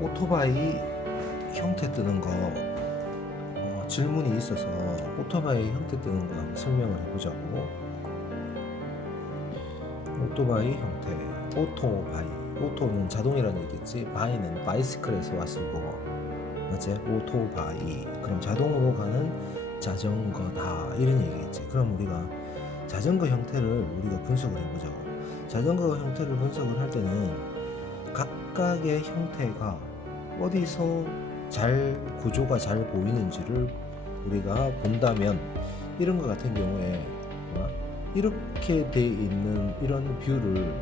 오토바이 형태 뜨는 거 질문이 있어서 오토바이 형태 뜨는 거 한번 설명을 해보자고. 오토바이 형태, 오토바이, 오토는 자동이라는 얘기겠지, 바이는 바이시클에서 왔을 거고, 맞지? 오토바이, 그럼 자동으로 가는 자전거다 이런 얘기겠지. 그럼 우리가 자전거 형태를 우리가 분석을 해보자고. 자전거 형태를 분석을 할 때는 각각의 형태가 어디서 잘 구조가 잘 보이는지를 우리가 본다면, 이런 것 같은 경우에 이렇게 돼 있는 이런 뷰를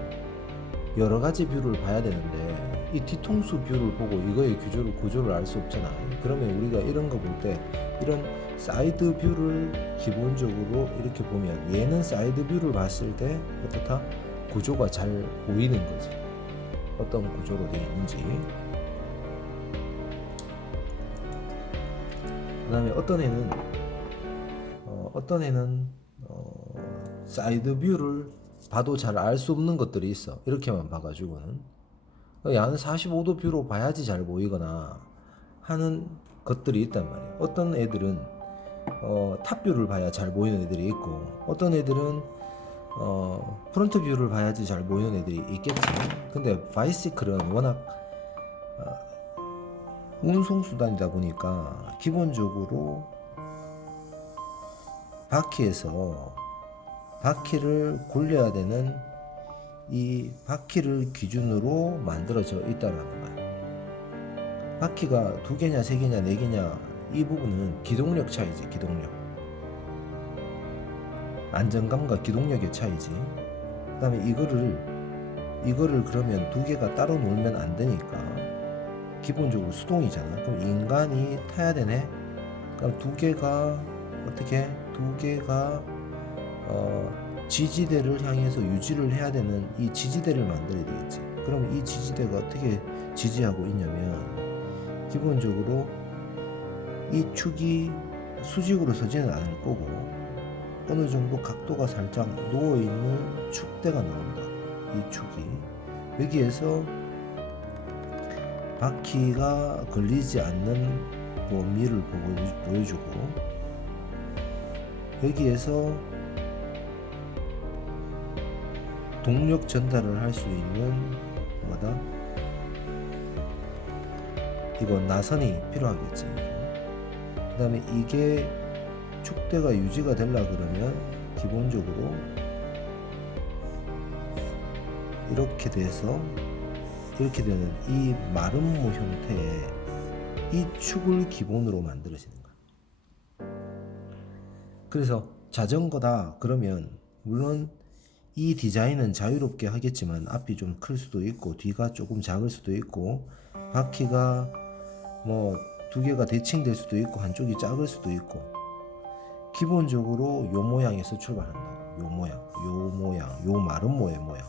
여러 가지 뷰를 봐야 되는데, 이 뒤통수 뷰를 보고 이거의 구조를 알 수 없잖아. 그러면 우리가 이런 거 볼 때 이런 사이드 뷰를 기본적으로 이렇게 보면, 얘는 사이드 뷰를 봤을 때 어떻다? 구조가 잘 보이는 거지. 어떤 구조로 되어 있는지. 그 다음에 어떤 애는 사이드 뷰를 봐도 잘 알 수 없는 것들이 있어. 이렇게만 봐가지고는 야는 45도 뷰로 봐야지 잘 보이거나 하는 것들이 있단 말이야. 어떤 애들은 탑 뷰를 봐야 잘 보이는 애들이 있고, 어떤 애들은 프론트 뷰를 봐야지 잘 보이는 애들이 있겠지. 근데 바이시클은 워낙 운송수단이다 보니까 기본적으로 바퀴에서 바퀴를 굴려야 되는 이 바퀴를 기준으로 만들어져 있다라는 거야. 바퀴가 2개냐 3개냐 4개냐 이 부분은 기동력 차이지. 기동력, 안정감과 기동력의 차이지. 그 다음에 이거를 그러면 2개가 따로 놀면 안 되니까 기본적으로 수동이잖아. 그럼 인간이 타야 되네. 그럼 2개가 어떻게, 2개가 지지대를 향해서 유지를 해야 되는 이 지지대를 만들어야 되겠지. 그럼 이 지지대가 어떻게 지지하고 있냐면, 기본적으로 이 축이 수직으로 서지는 않을 거고, 어느 정도 각도가 살짝 누워있는 축대가 나온다. 이 축이 여기에서 바퀴가 걸리지 않는 범위를 보여주고, 여기에서 동력 전달을 할 수 있는 뭐다? 이건 나선이 필요하겠지. 그 다음에 이게 축대가 유지가 되려 그러면 기본적으로 이렇게 돼서 이렇게 되는 이 마름모 형태의 이 축을 기본으로 만들어지는 거야. 그래서 자전거다 그러면 물론 이 디자인은 자유롭게 하겠지만 앞이 좀 클 수도 있고 뒤가 조금 작을 수도 있고, 바퀴가 뭐 2개가 대칭될 수도 있고 한쪽이 작을 수도 있고, 기본적으로 요 모양에서 출발한다. 요 모양, 요 마름모의 모양.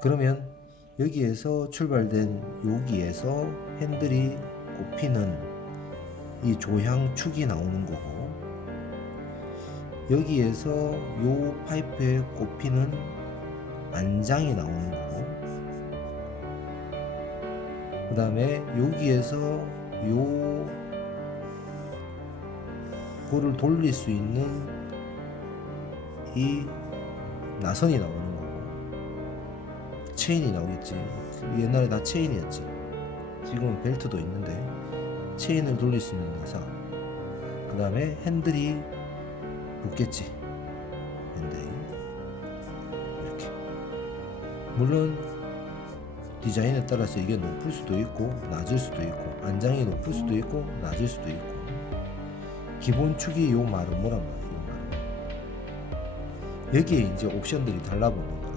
그러면 여기에서 출발된 여기에서 핸들이 꼽히는 이 조향축이 나오는 거고, 여기에서 요 파이프에 꼽히는 안장이 나오는 거고, 그 다음에 여기에서 요거를 돌릴 수 있는 이 나선이 나오는 거고, 체인이 나오겠지. 옛날에 다 체인이었지. 지금은 벨트도 있는데 체인을 돌릴 수 있는 나사. 그 다음에 핸들이 붙겠지. 핸들이 이렇게. 물론 디자인에 따라서 이게 높을 수도 있고 낮을 수도 있고, 안장이 높을 수도 있고 낮을 수도 있고, 기본 축이 요 마름모란 말이에요. 요 마름모. 여기에 이제 옵션들이 달라붙는 거야.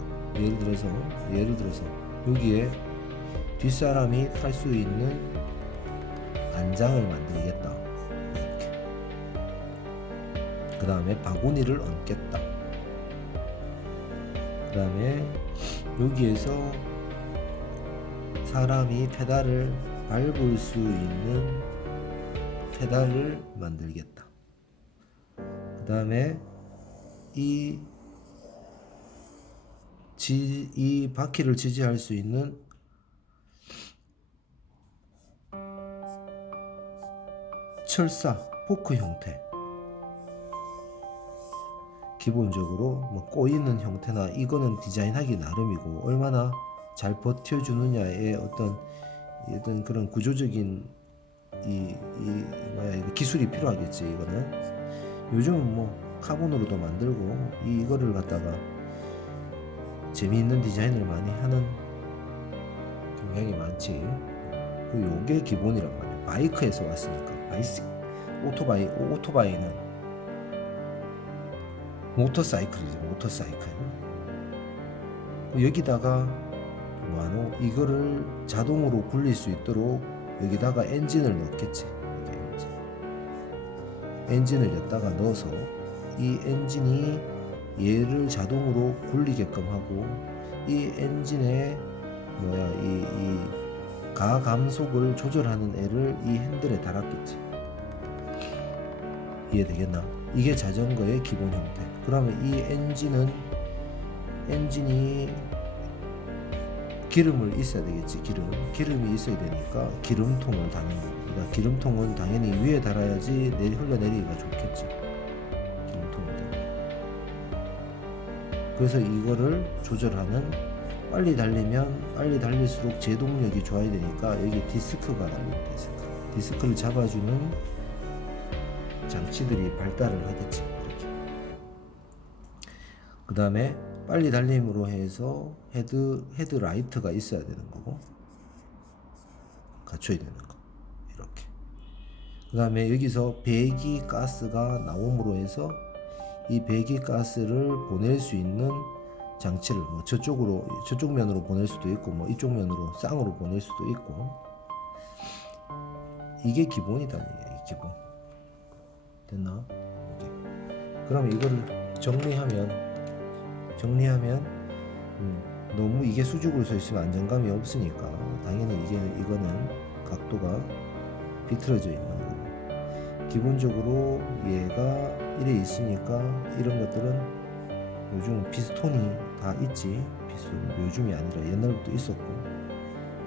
예를 들어서 여기에 뒷사람이 탈 수 있는 안장을 만들겠다. 그 다음에 바구니를 얹겠다. 그 다음에 여기에서 사람이 페달을 밟을 수 있는 페달을 만들겠다. 그 다음에 이 바퀴를 지지할 수 있는 철사, 포크 형태. 기본적으로 뭐 꼬이는 형태나 이거는 디자인하기 나름이고 얼마나 잘 버텨주느냐의 어떤 그런 구조적인 기술이 필요하겠지. 이거는 요즘은 뭐 카본으로도 만들고 이거를 갖다가 재미있는 디자인을 많이 하는 경향이 많지. 그리고 요게 기본이란 말이야. 바이크에서 왔으니까. 오토바이는 모터사이클이죠. 모터사이클. 여기다가 뭐하노? 이거를 자동으로 굴릴 수 있도록 여기다가 엔진을 넣겠지. 엔진을 여기다가 넣어서 이 엔진이 얘를 자동으로 굴리게끔 하고 이 엔진의 이 가감속을 조절하는 애를 이 핸들에 달았겠지. 이해되겠나? 이게 자전거의 기본 형태. 그러면 이 엔진이 기름을 있어야 되겠지. 기름이 있어야 되니까 기름통을 다는 겁니다. 기름통은 당연히 위에 달아야지 흘러내리기가 좋겠지. 기름통을 달고. 그래서 이거를 조절하는, 빨리 달리면 빨리 달릴수록 제동력이 좋아야 되니까 여기 디스크가 달린 디스크를 잡아주는 장치들이 발달을 하겠지. 이렇게. 그 다음에 빨리 달림으로 해서 헤드라이트가 있어야 되는 거고, 갖춰야 되는 거. 이렇게. 그 다음에 여기서 배기가스가 나옴으로 해서 이 배기가스를 보낼 수 있는 장치를 뭐 저쪽 면으로 보낼 수도 있고 뭐 이쪽 면으로 쌍으로 보낼 수도 있고, 이게 기본이다. 이게 기본. 됐나? 이렇게. 그럼 이거를 정리하면 너무 이게 수직으로 서 있으면 안정감이 없으니까 당연히 이거는 각도가 비틀어져 있는 거고, 기본적으로 얘가 이래 있으니까 이런 것들은 요즘 피스톤이 다 있지. 피스톤 요즘이 아니라 옛날부터 있었고,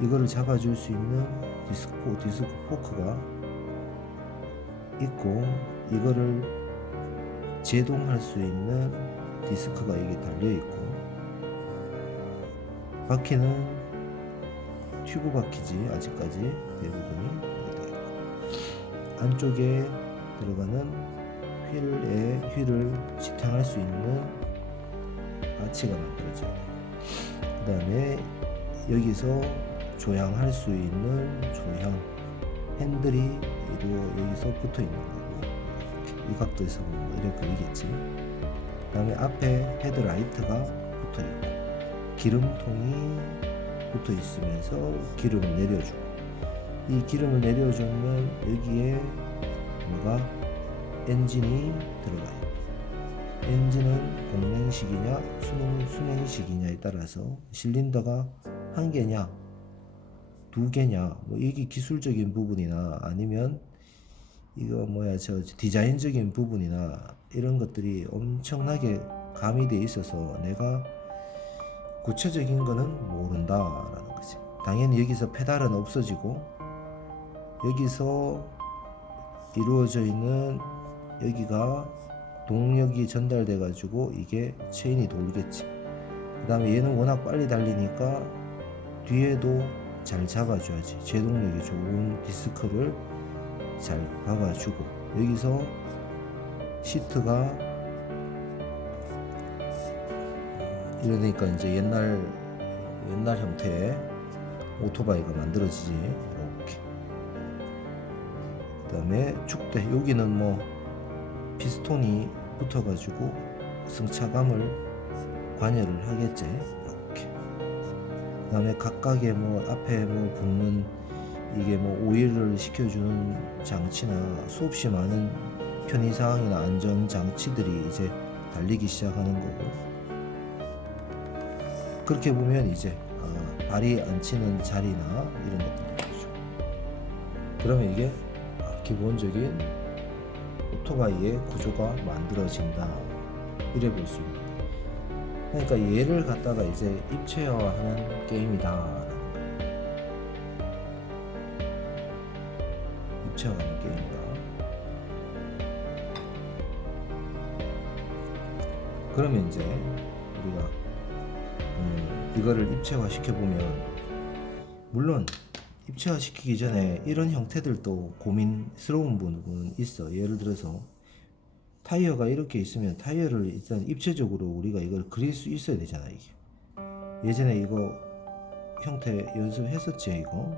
이거를 잡아줄 수 있는 디스크 포크가 있고, 이거를 제동할 수 있는 디스크가 여기 달려 있고, 바퀴는 튜브 바퀴지. 아직까지 대부분이 이렇게 되어 있고, 안쪽에 들어가는 휠을 지탱할 수 있는 아치가 만들어져야 돼요. 그 다음에 여기서 조향할 수 있는 조향 핸들이 여기서 붙어 있는 거고, 이 각도에서 보면 이렇게 보이겠지. 그 다음에 앞에 헤드라이트가 붙어 있고, 기름통이 붙어 있으면서 기름을 내려주고, 이 기름을 내려주면 여기에 엔진이 들어가요. 엔진은 공랭식이냐 순행식이냐에 따라서 실린더가 한 개냐 두 개냐, 뭐 이게 기술적인 부분이나 아니면 이거 디자인적인 부분이나 이런 것들이 엄청나게 가미되어 있어서 내가 구체적인 거는 모른다라는 거지. 당연히 여기서 페달은 없어지고, 여기서 이루어져 있는 여기가 동력이 전달돼 가지고 이게 체인이 돌겠지. 그 다음에 얘는 워낙 빨리 달리니까 뒤에도 잘 잡아줘야지. 제동력이 좋은 디스크를 잘 박아주고, 여기서 시트가 이러니까 이제 옛날 형태의 오토바이가 만들어지지. 이렇게. 그 다음에 축대, 여기는 뭐 피스톤이 붙어가지고 승차감을 관여를 하겠지. 이렇게. 그 다음에 각각의 앞에 붙는 이게 오일을 식혀주는 장치나 수없이 많은 편의사항이나 안전장치들이 이제 달리기 시작하는 거고, 그렇게 보면 이제 발이 안 치는 자리나 이런 것들이죠. 그러면 이게 기본적인 오토바이의 구조가 만들어진다, 이래 볼 수 있는. 그러니까 얘를 갖다가 이제 입체화하는 게임이다. 입체화하는 게임이다. 그러면 이제 우리가 이거를 입체화 시켜보면, 물론 입체화 시키기 전에 이런 형태들도 고민스러운 부분은 있어. 예를 들어서 타이어가 이렇게 있으면 타이어를 일단 입체적으로 우리가 이걸 그릴 수 있어야 되잖아. 이게 예전에 이거 형태 연습했었지. 이거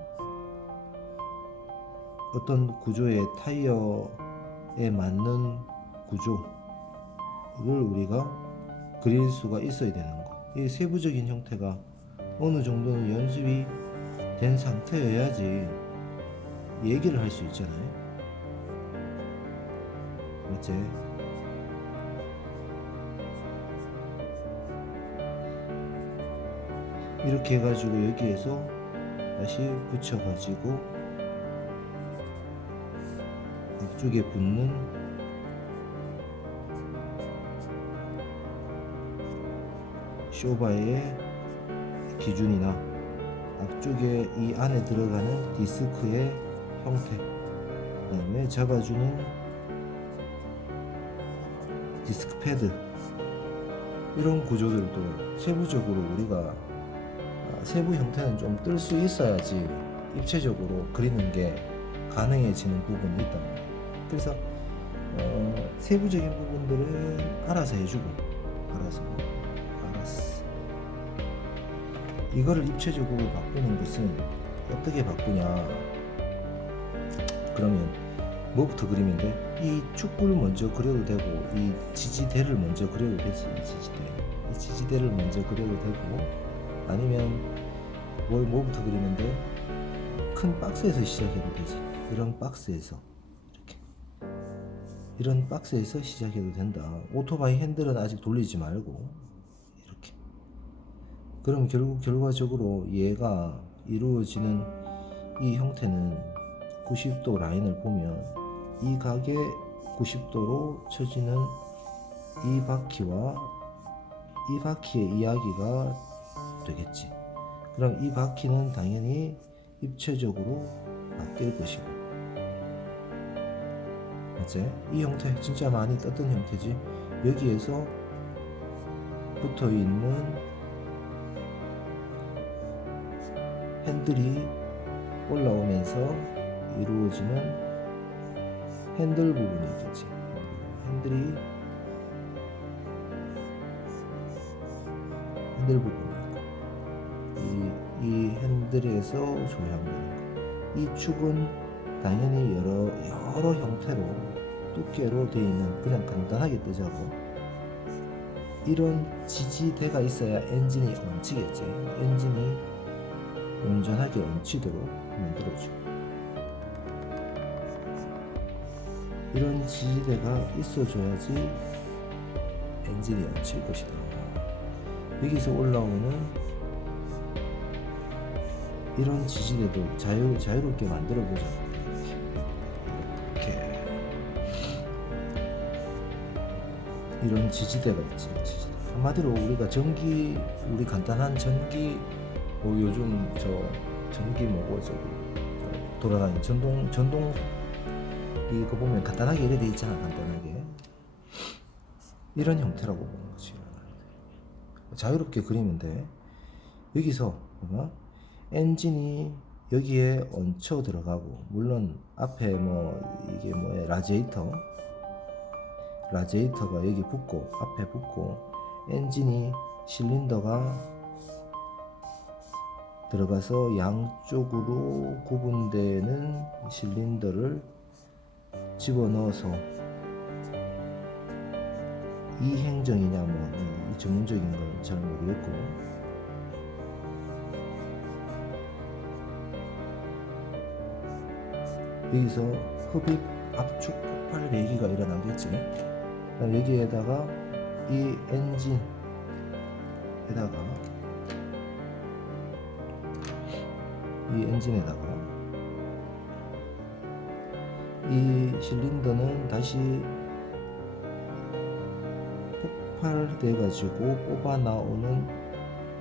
어떤 구조의 타이어에 맞는 구조를 우리가 그릴 수가 있어야 되는 거. 이 세부적인 형태가 어느 정도는 연습이 된 상태여야지 얘기를 할 수 있잖아요. 맞지? 이렇게 해가지고 여기에서 다시 붙여가지고 앞쪽에 붙는 쇼바의 기준이나 앞쪽에 이 안에 들어가는 디스크의 형태, 그 다음에 잡아주는 디스크 패드, 이런 구조들도 세부적으로 우리가 세부 형태는 좀 뜰 수 있어야지 입체적으로 그리는 게 가능해지는 부분이 있단 말이에요. 그래서 세부적인 부분들은 알아서 해주고, 알았어. 이거를 입체적으로 바꾸는 것은 어떻게 바꾸냐? 그러면 뭐부터 그리면 돼? 이 축구를 먼저 그려도 되고, 이 지지대를 먼저 그려도 되지. 이 지지대를 먼저 그려도 되고, 아니면 뭐부터 그리면 돼? 큰 박스에서 시작해도 되지. 이런 박스에서 이런 박스에서 시작해도 된다. 오토바이 핸들은 아직 돌리지 말고 이렇게. 그럼 결과적으로 얘가 이루어지는 이 형태는 90도 라인을 보면 이 각에 90도로 쳐지는 이 바퀴와 이 바퀴의 이야기가 되겠지. 그럼 이 바퀴는 당연히 입체적으로 바뀔 것이고, 맞지? 이 형태 진짜 많이 떴던 형태지. 여기에서 붙어있는 핸들이 올라오면서 이루어지는 핸들 부분이 있겠지. 핸들 부분이 있고, 이 핸들에서 조향되는 거. 이 축은 당연히 여러 형태로 두께로 되어 있는, 그냥 간단하게 뜨자고, 이런 지지대가 있어야 엔진이 얹히겠지. 엔진이 온전하게 얹히도록 만들어주고, 이런 지지대가 있어줘야지 엔진이 얹힐 것이다. 여기서 올라오는 이런 지지대도 자유롭게 만들어보자. 이렇게 이런 지지대가 있지. 한마디로 우리가 우리 간단한 전기, 요즘 전기 돌아다니는 전동 이거 보면 간단하게 이렇게 돼 있잖아. 간단하게 이런 형태라고 보는 거지. 자유롭게 그리면 돼. 여기서 엔진이 여기에 얹혀 들어가고, 물론 앞에 이게 라지에이터가 여기 붙고, 앞에 붙고, 엔진이 실린더가 들어가서 양쪽으로 구분되는 실린더를 집어넣어서, 이 행정이냐 이 전문적인 건 잘 모르겠고, 여기서 흡입 압축 폭발 배기가 일어나겠지. 여기에다가 이 엔진에다가 이 실린더는 다시 폭발돼 가지고 뽑아 나오는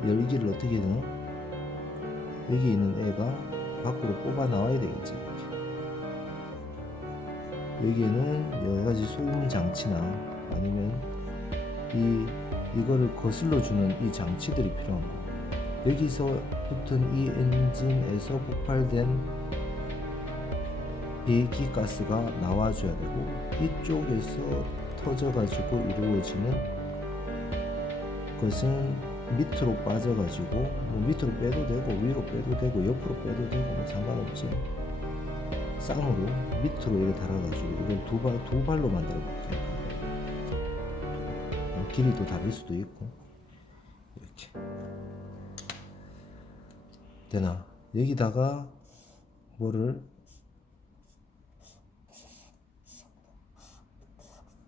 열기를 어떻게 되나? 여기 있는 애가 밖으로 뽑아 나와야 되겠지. 여기에는 여러 가지 소음 장치나 아니면 이거를 거슬러 주는 이 장치들이 필요한 거고, 여기서 붙은 이 엔진에서 폭발된 배기 가스가 나와줘야 되고, 이쪽에서 터져가지고 이루어지는 것은 밑으로 빠져가지고, 뭐 밑으로 빼도 되고 위로 빼도 되고 옆으로 빼도 되고 뭐 상관없죠. 쌍으로 밑으로 이렇게 달아가지고 이걸 두 발로 만들어 볼게요. 길이도 다를 수도 있고. 이렇게 되나? 여기다가 뭐를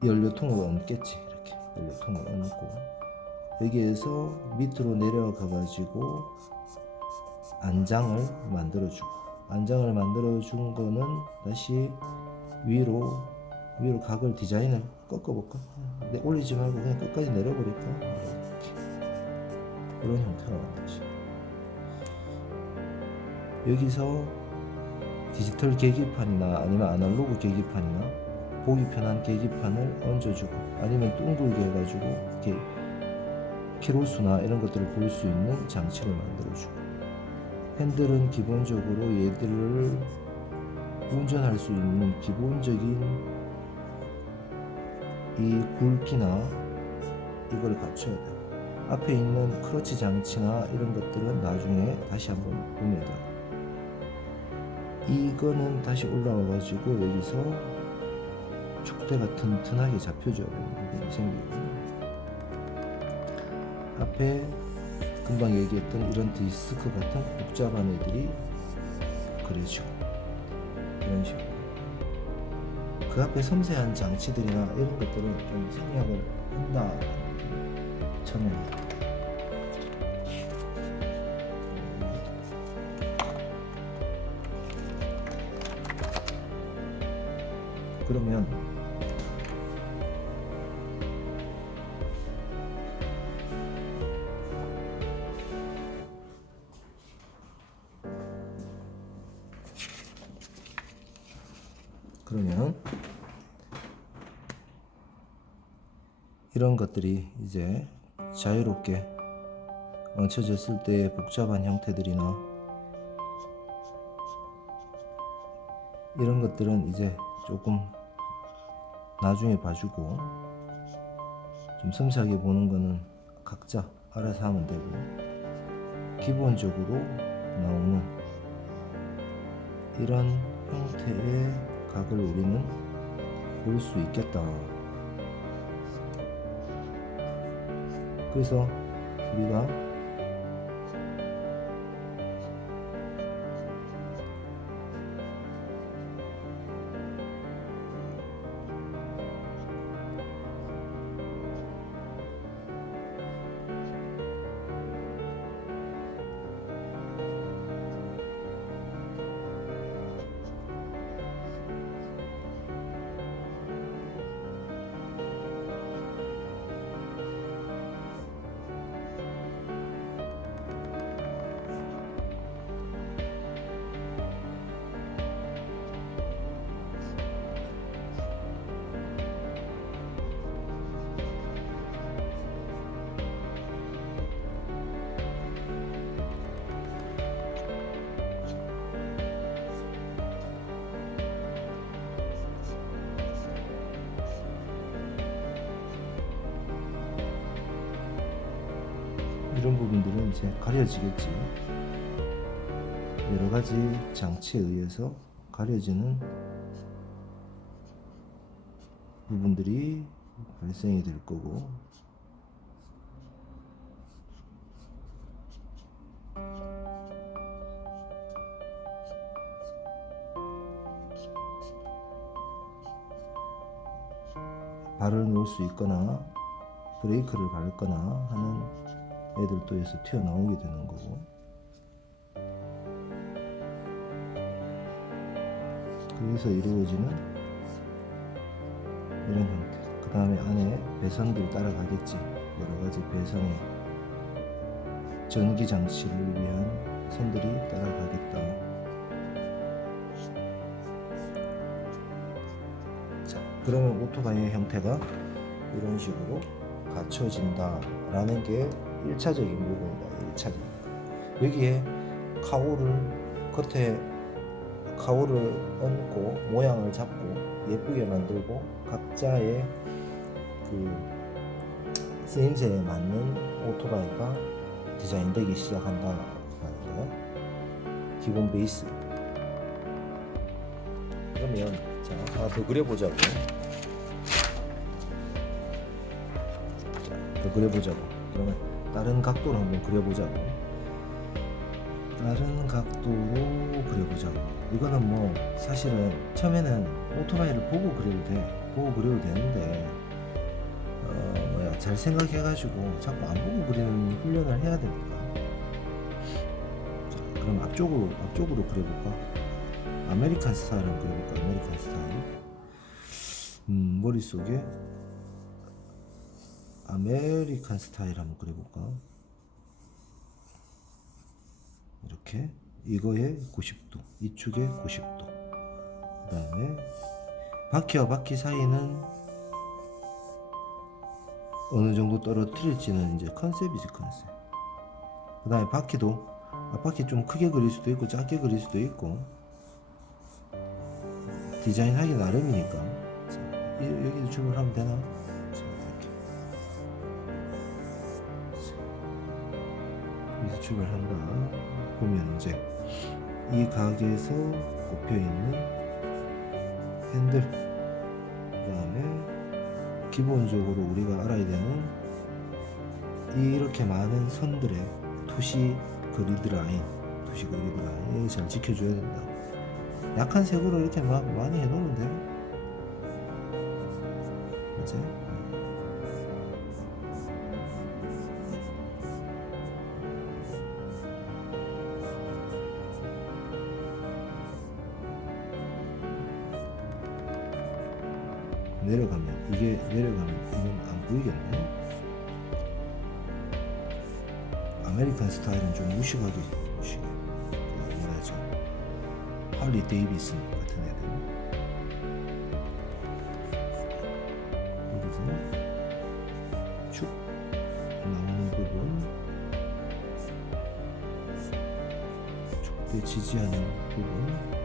연료통을 얹겠지. 이렇게 연료통을 얹고, 여기에서 밑으로 내려가 가지고 안장을 만들어주고, 안장을 만들어준 거는 다시 위로 각을 디자인을 꺾어볼까? 근데 올리지 말고 그냥 끝까지 내려버릴까? 이렇게. 이런 형태가 만들어져. 여기서 디지털 계기판이나 아니면 아날로그 계기판이나 보기 편한 계기판을 얹어주고, 아니면 둥글게 해가지고 이렇게 키로수나 이런 것들을 볼 수 있는 장치를 만들어주고, 핸들은 기본적으로 얘들을 운전할 수 있는 기본적인 이 굵기나 이걸 갖춰야 돼요. 앞에 있는 크러치 장치나 이런 것들은 나중에 다시 한번 보면 돼요. 이거는 다시 올라와 가지고 여기서 축대가 튼튼하게 잡혀줘야 되는 부분이 생기고, 앞에 금방 얘기했던 이런 디스크 같은 복잡한 애들이 그려지고, 이런 식으로 그 앞에 섬세한 장치들이나 이런 것들은 좀 생략을 한다 쳐는. 그러면 이런 것들이 이제 자유롭게 얹혀졌을 때 복잡한 형태들이나 이런 것들은 이제 조금 나중에 봐주고, 좀 섬세하게 보는 거는 각자 알아서 하면 되고, 기본적으로 나오는 이런 형태의 각을 우리는 볼 수 있겠다. 그래서 우리가 이런 부분들은 이제 가려지겠지. 여러 가지 장치에 의해서 가려지는 부분들이 발생이 될 거고, 발을 놓을 수 있거나 브레이크를 밟거나 하는 애들도 여기서 튀어나오게 되는 거고, 그래서 이루어지는 이런 형태. 그 다음에 안에 배선들 따라가겠지. 여러가지 배선의 전기 장치를 위한 선들이 따라가겠다. 자, 그러면 오토바이의 형태가 이런 식으로 갖춰진다라는 게 1차적인 부분이다. 1차적. 여기에 겉에 카울을 얹고 모양을 잡고 예쁘게 만들고 각자의 그 쓰임새에 맞는 오토바이가 디자인되기 시작한다 하는 거. 기본 베이스. 그러면 자, 하나 더 그려보자고. 자, 더 그려보자고. 그러면 다른 각도로 한번 그려보자고. 다른 각도로 그려보자고. 이거는 뭐 사실은 처음에는 오토바이를 보고 그려도 돼. 보고 그려도 되는데 잘 생각해가지고 자꾸 안 보고 그리는 훈련을 해야 되니까. 자, 그럼 앞쪽으로 그려볼까? 아메리칸 스타일 한번 그려볼까? 아메리칸 스타일. 머릿속에 아메리칸 스타일 한번 그려볼까? 이렇게 이거에 90도, 이쪽에 90도. 그 다음에 바퀴와 바퀴 사이는 어느 정도 떨어뜨릴지는 이제 컨셉이지, 컨셉. 그 다음에 바퀴도 바퀴 좀 크게 그릴 수도 있고 작게 그릴 수도 있고 디자인하기 나름이니까. 자, 여기서 출발하면 되나? 자, 이렇게. 자, 여기서 출발한다. 보면 이제 이 각에서 꼽혀있는 핸들, 그 다음에 기본적으로 우리가 알아야 되는 이렇게 많은 선들의 투시 그리드 라인을 잘 지켜줘야 된다. 약한 색으로 이렇게 막 많이 해놓으면 돼. 그치? 내려가면 이건 안 보이겠네. 아메리칸 스타일은 좀 무식하게 뭐라죠? 할리 데이비슨 같은 애들. 여기서 쭉 나오는 부분, 촉대 지지하는 부분.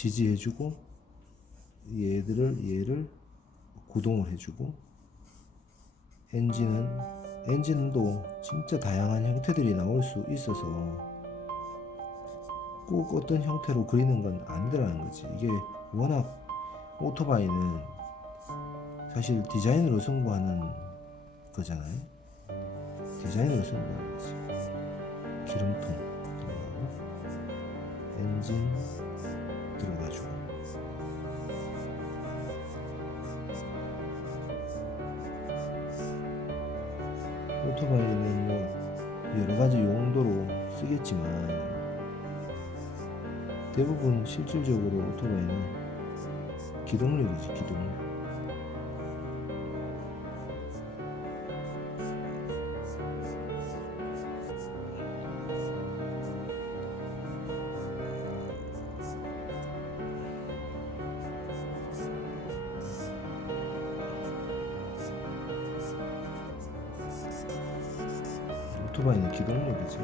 지지해주고 얘를 구동을 해주고 엔진도 진짜 다양한 형태들이 나올 수 있어서 꼭 어떤 형태로 그리는 건 아니더라는 거지. 이게 워낙 오토바이는 사실 디자인으로 승부하는 거잖아요. 디자인으로 승부하는 거지. 기름통 들어가고 엔진 들어가지고 오토바이는 뭐 여러가지 용도로 쓰겠지만 대부분 실질적으로 오토바이는 기동력이지, 기동력. 오토바이는 기동력이지.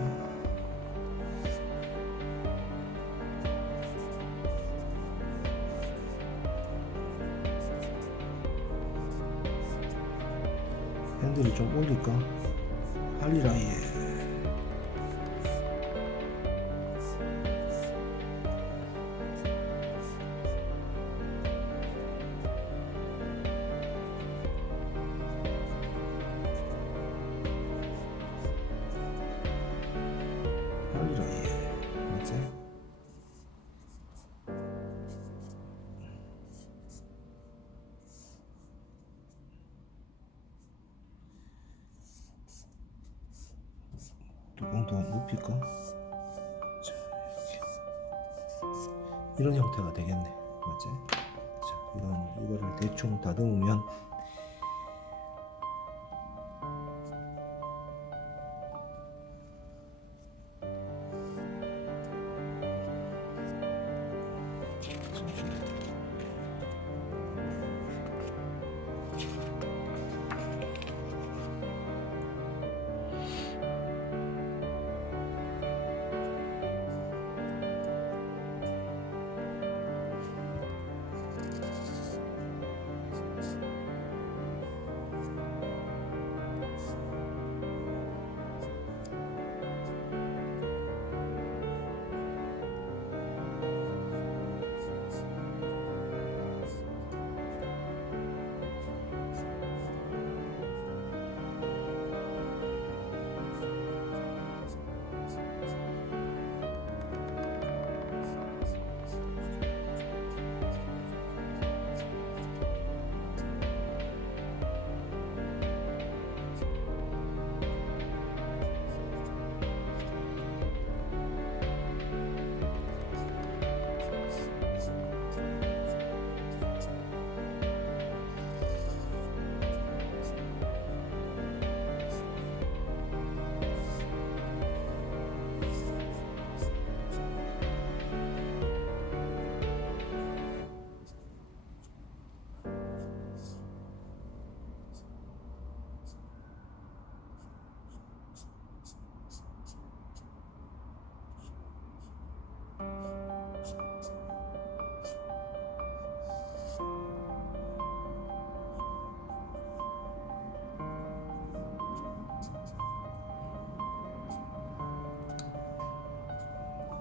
핸들을 좀 올릴까? 할리라이에 맞지? 뚜껑도 높일까? 자, 이렇게 이런 형태가 되겠네, 맞지? 자, 이거를 대충 다듬으면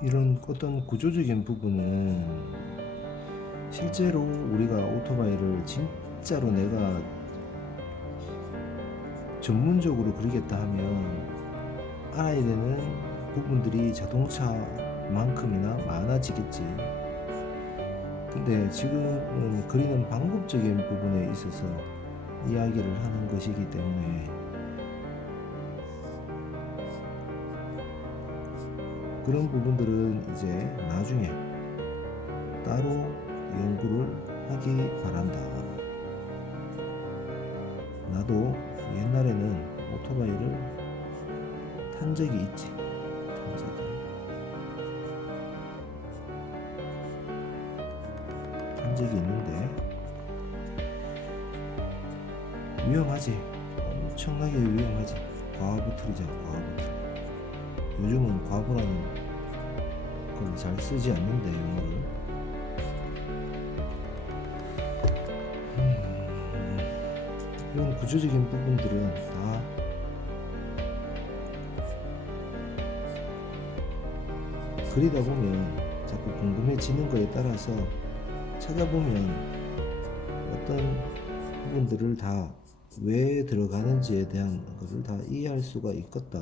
이런 어떤 구조적인 부분은 실제로 우리가 오토바이를 진짜로 내가 전문적으로 그리겠다 하면 알아야 되는 부분들이 자동차만큼이나 많아지겠지. 근데 지금은 그리는 방법적인 부분에 있어서 이야기를 하는 것이기 때문에 그런 부분들은 이제 나중에 따로 연구를 하기 바란다. 나도 옛날에는 오토바이를 탄 적이 있지. 탄 적이 있는데 위험하지. 엄청나게 위험하지. 과부틀이잖아, 과부틀. 요즘은 과부라는 걸 잘 쓰지 않는데, 용어를. 이런 구조적인 부분들은 다 그리다 보면 자꾸 궁금해지는 거에 따라서 찾아보면 어떤 부분들을 다 왜 들어가는지에 대한 것을 다 이해할 수가 있겠다.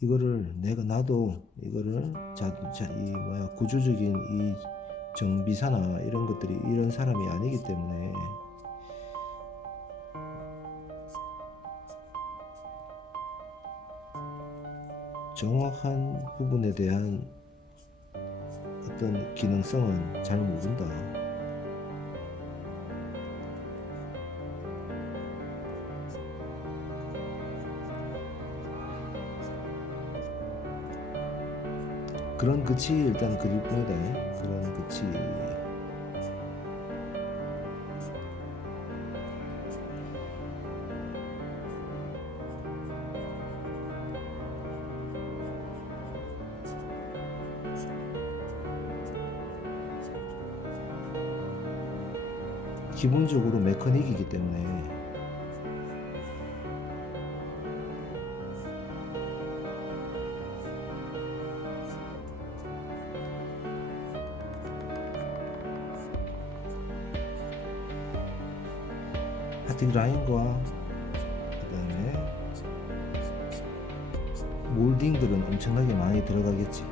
이거를 나도 이거를 구조적인 이 정비사나 이런 것들이 이런 사람이 아니기 때문에 정확한 부분에 대한 어떤 기능성은 잘 모른다. 그런 끝이 일단 그릴 뿐이다. 그런 끝이. 기본적으로 메커닉이기 때문에 하여튼 라인과 그 다음에 몰딩들은 엄청나게 많이 들어가겠지.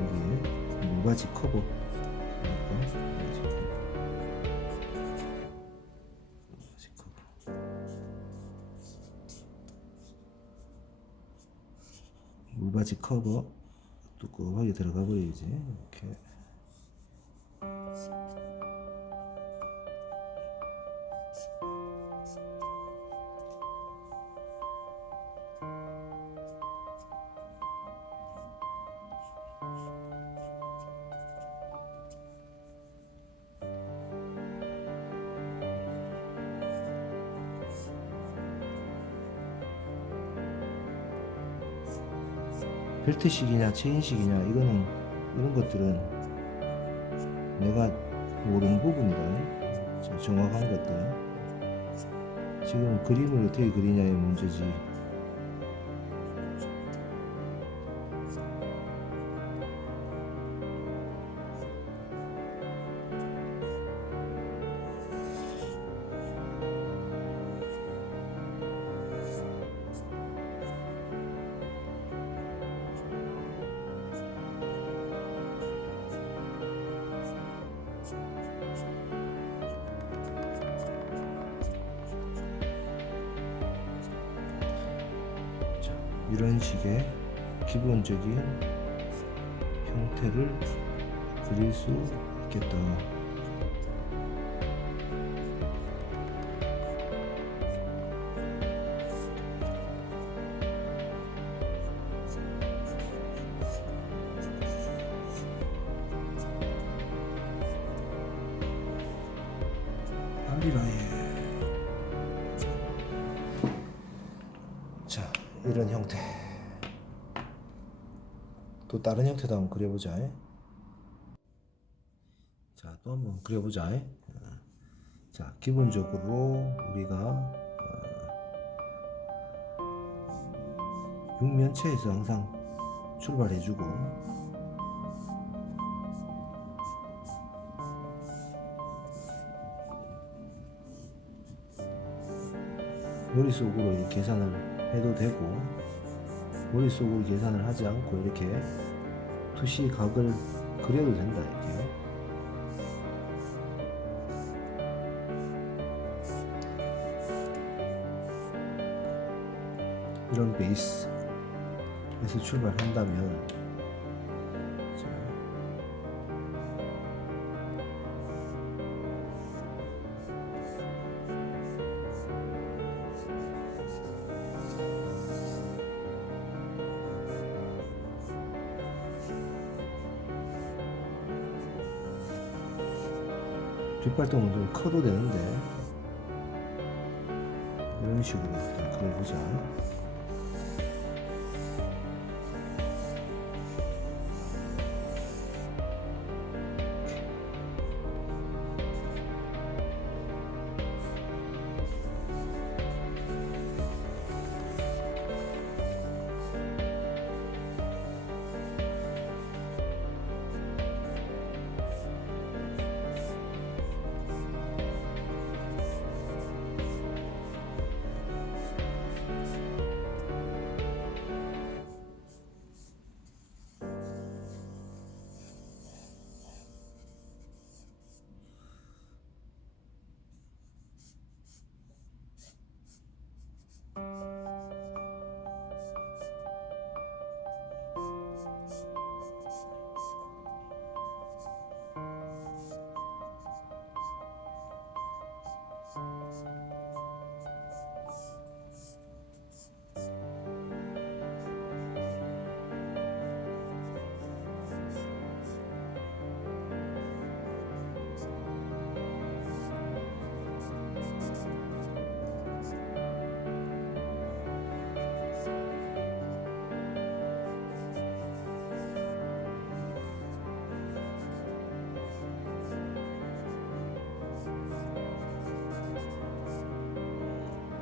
여기 모가지 커버, 물바지 커버 두꺼하게 들어가 버리지. 이렇게 벨트식이냐 체인식이냐 이런 것들은 내가 모르는 부분이다. 정확한 것들. 지금 그림을 어떻게 그리냐의 문제지. 이런 식의 기본적인 형태를 그릴 수 있겠다. 알리라예. 자. 이런 형태. 또 다른 형태도 한번 그려보자. 자, 또 한번 그려보자. 자, 기본적으로 우리가 육면체에서 항상 출발해주고, 머릿속으로 이렇게 계산을 해도 되고, 머릿속으로 계산을 하지 않고 이렇게 투시각을 그려도 된다. 이렇게 이런 베이스에서 출발한다면, 자, 뒷발동은 좀 커도 되는데 이런 식으로 그려보자.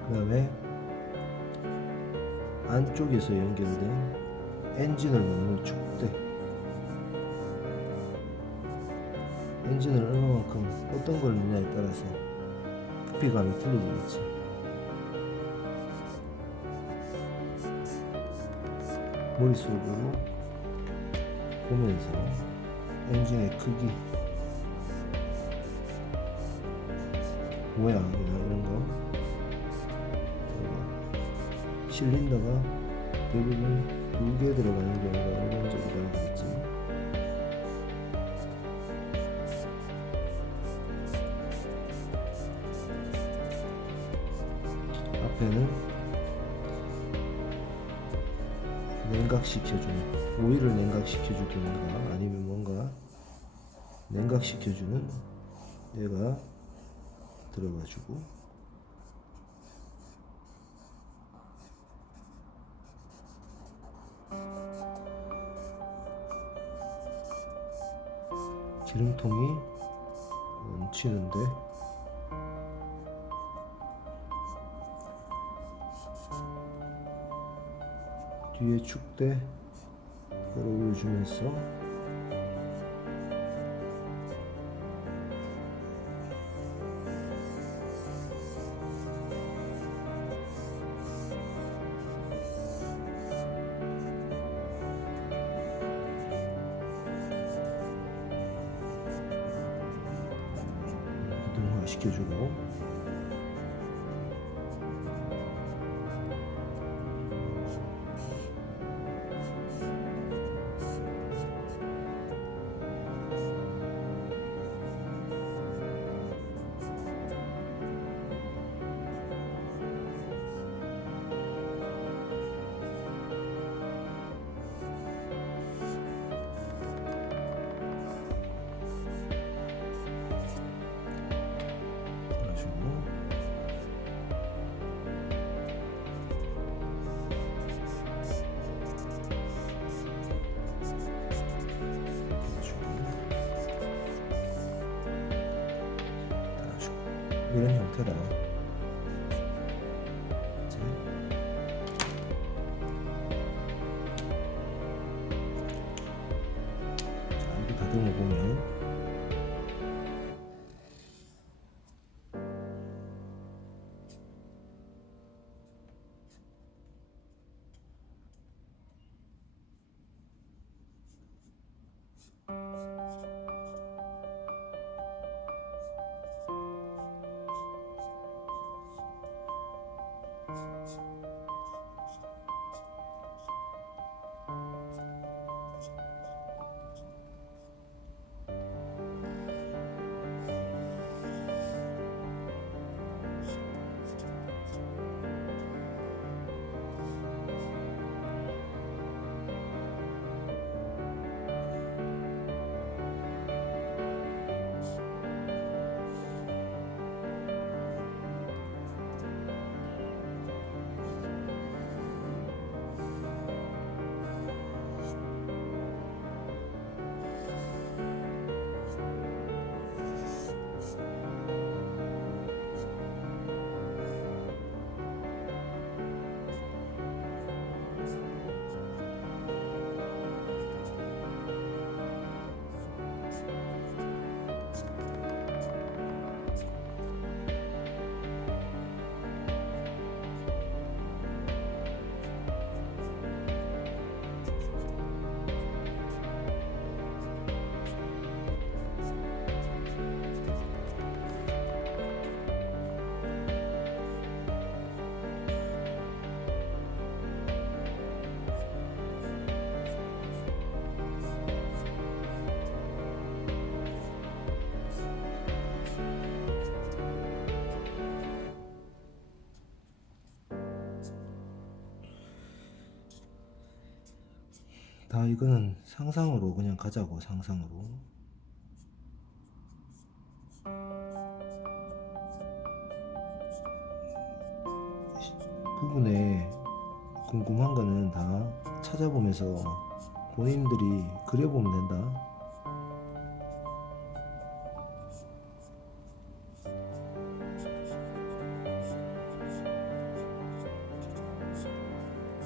그 다음에 안쪽에서 연결된 엔진을 넣는 축대. 엔진을 얼마만큼 어떤 걸 넣냐에 따라서 부피감이 틀려지겠지. 머릿속으로 보면서 엔진의 크기, 모양이나 이런 거, 실린더가 대부분 2개 들어가는 경우가 일반적이라고 하겠지. 앞에는 냉각시켜주는, 오일을 냉각시켜주든가 아니면 뭔가 냉각시켜주는 얘가 들어가지고, 기름통이 얹히는데 뒤에 축대 끌어올려주면서 이동화 시켜주고, 이런 형태다. 자, 이거 다듬어 보면 다 이거는 상상으로 그냥 가자고. 상상으로. 부분에 궁금한 거는 다 찾아보면서 본인들이 그려보면 된다.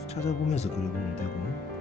찾아보면서 그려보면 되고.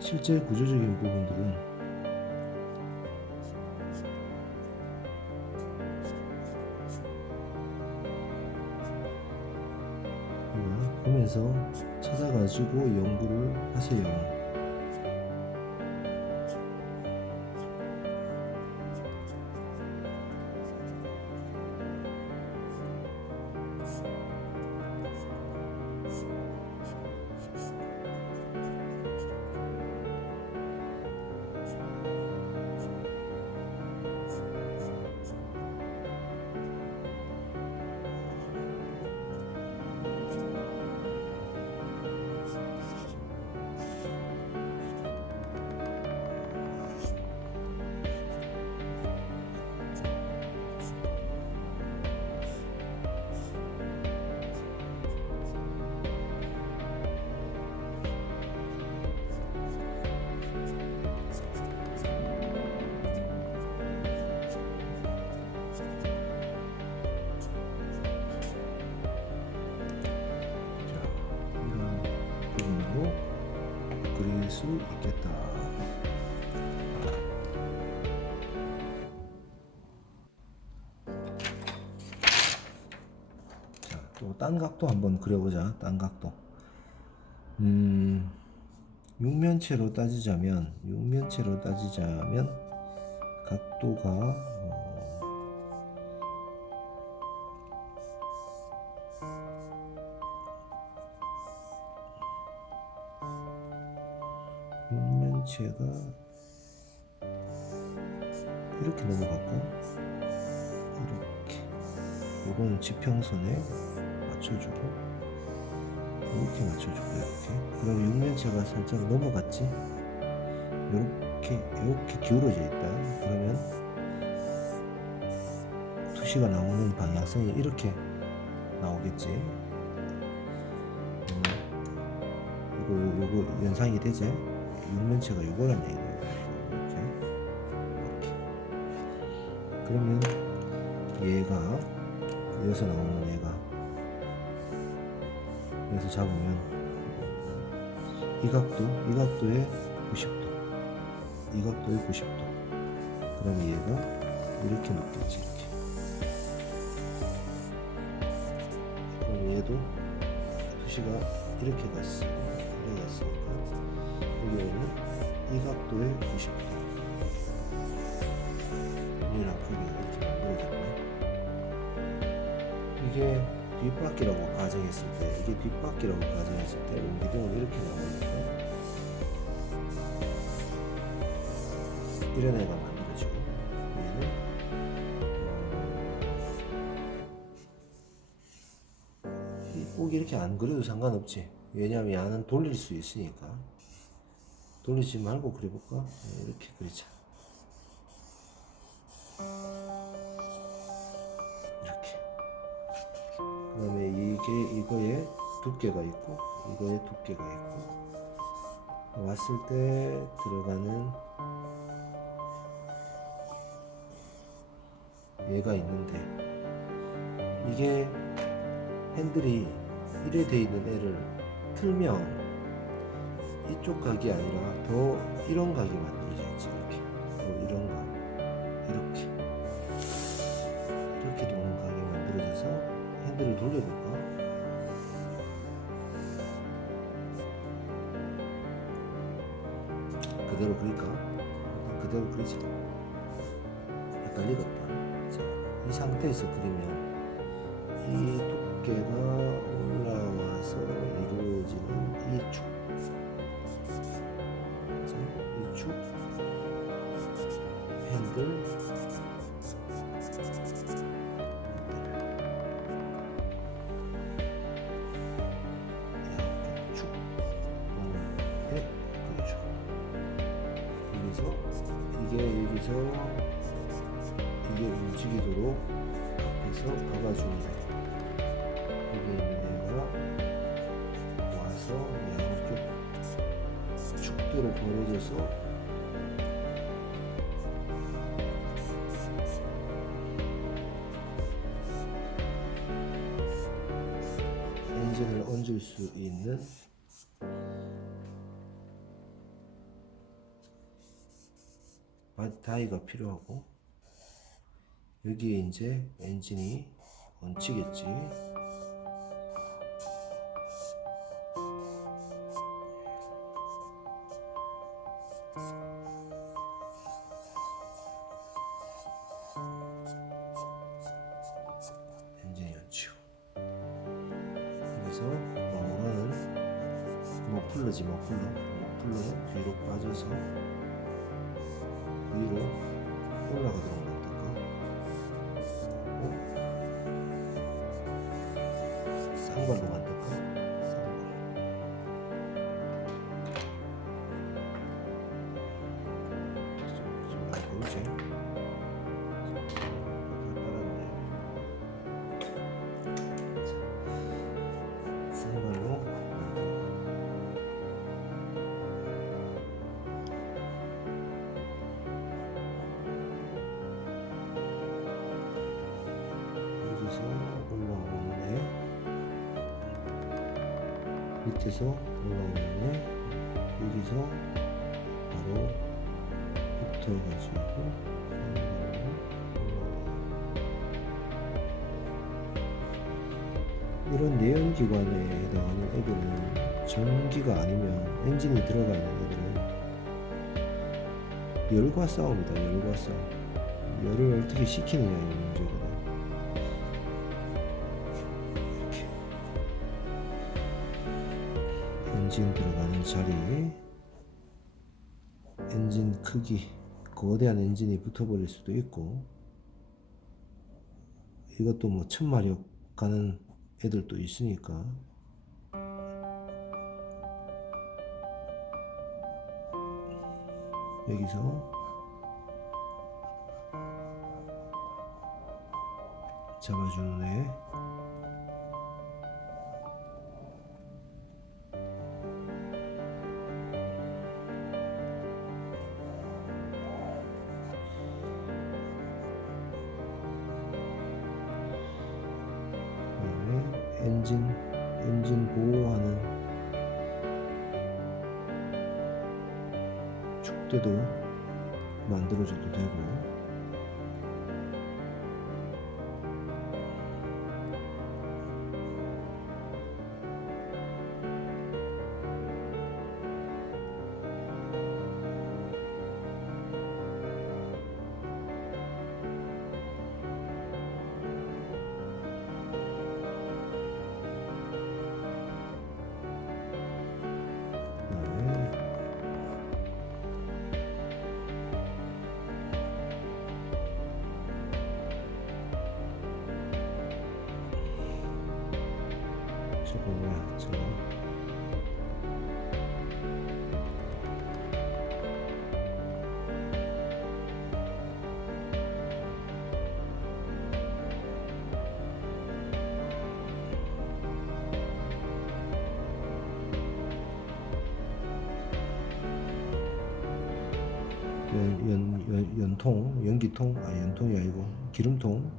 실제 구조적인 부분들은 보면서 찾아가지고 연구를 하세요. 수 있겠다. 자, 또 딴 각도 한번 그려보자. 딴 각도. 육면체로 따지자면 각도가 육면체가 이렇게 넘어갈까? 이렇게. 요거는 지평선에 맞춰주고 이렇게 맞춰주고 이렇게. 그럼 육면체가 살짝 넘어갔지? 이렇게 기울어져 있다. 그러면 투시가 나오는 방향성이 이렇게 나오겠지. 요거 연상이 되지? 육면체가 요거란 얘기예요. 이렇게. 그러면 얘가 여기서 나오는 얘가 여기서 잡으면 이 각도에 90도, 이 각도에 90도. 그러면 얘가 이렇게 높겠지. 이렇게. 그럼 얘도 투시가 이렇게 갔어. 이렇게 갔으니까 여기는 이 각도에 90도. 얘랑 크기가 이렇게 만들어졌네. 이게 뒷바퀴라고 가정했을 때, 옹기둥은 이렇게 나오니까 이런 애가 만들어지고, 얘는 꼭 이렇게 안 그려도 상관없지. 왜냐하면 얘는 돌릴 수 있으니까. 돌리지 말고 그려볼까? 이렇게 그리자. 이렇게. 그 다음에 이거에 두께가 있고 이거에 두께가 있고, 왔을 때 들어가는 얘가 있는데, 이게 핸들이 이래 돼 있는 애를 틀면 이쪽 각이 아니라 더 이런 각이 만들어지겠지. 이렇게 이런 각, 이렇게 도는 각이 만들어져서 핸들을 돌려볼까? 그대로 그릴까? 일단 그대로 그리자. 헷갈리겠다. 자, 이 상태에서 그리면 이 두께가 올라와서 이루어지는 이 축, 핸들, 축에 그려줘. 여기서 이게 움직이도록 앞에서 박아주는 애. 여기 있는 애가 와서 양쪽 축대로 벌어져서 엔진을 얹을 수 있는 다이가 필요하고, 여기에 이제 엔진이 얹히겠지. 엔진이 얹히고, 그래서 머플러는 뒤로 빠져서 위로 올라가도록 만들까? 쌍발로 만들까? 좀 많이 보이지? 쌍발로 밑에서 올라오는 애, 여기서 바로 붙어가지고 이런 내연기관에 해당하는 애들은 전기가 아니면 엔진이 들어가 있는 애들은 열과 싸움이다. 열과 싸움. 열을 어떻게 식히느냐의 문제거든. 이렇게 엔진 들어가는 자리, 엔진 크기, 거대한 엔진이 붙어버릴 수도 있고, 이것도 뭐 1000마력 가는 애들도 있으니까 여기서 잡아주는 애, 그다음에 엔진 보호하는 축대도 만들어줘도 되고, 저거 뭐야 저거 연통, 연기통, 연통이 아니고 기름통.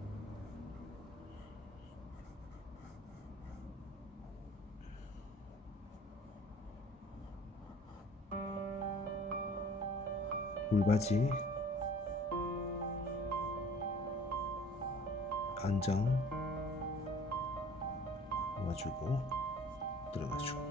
물바지, 안장 놓아주고 들어가죠.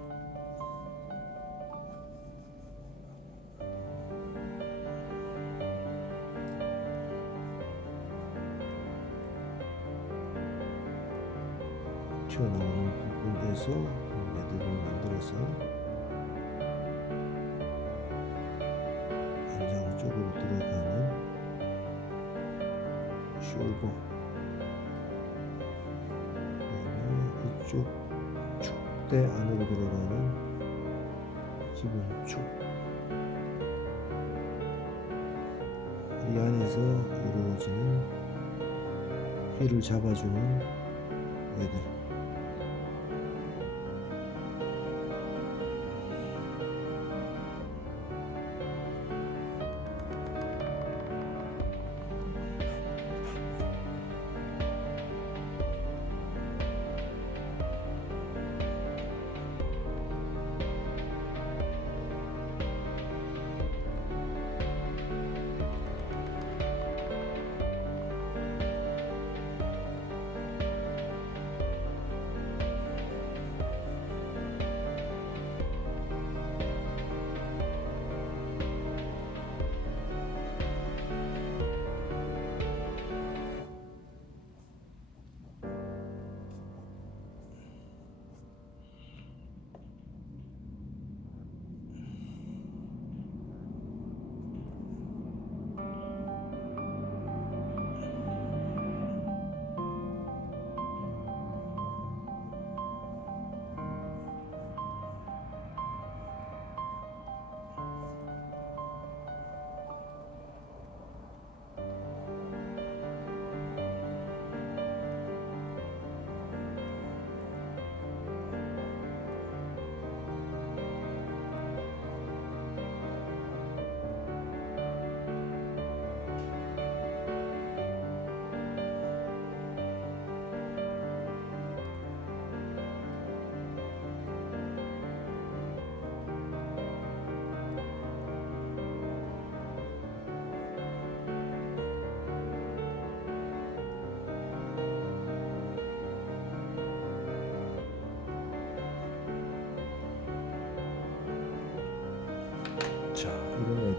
튀어나오는 부분에서 매듭을 만들어서 안장 쪽으로 들어가는 숄버, 그다음에 이쪽 축대 안으로 들어가는 기본축, 이 안에서 이루어지는 휠을 잡아주는 애들.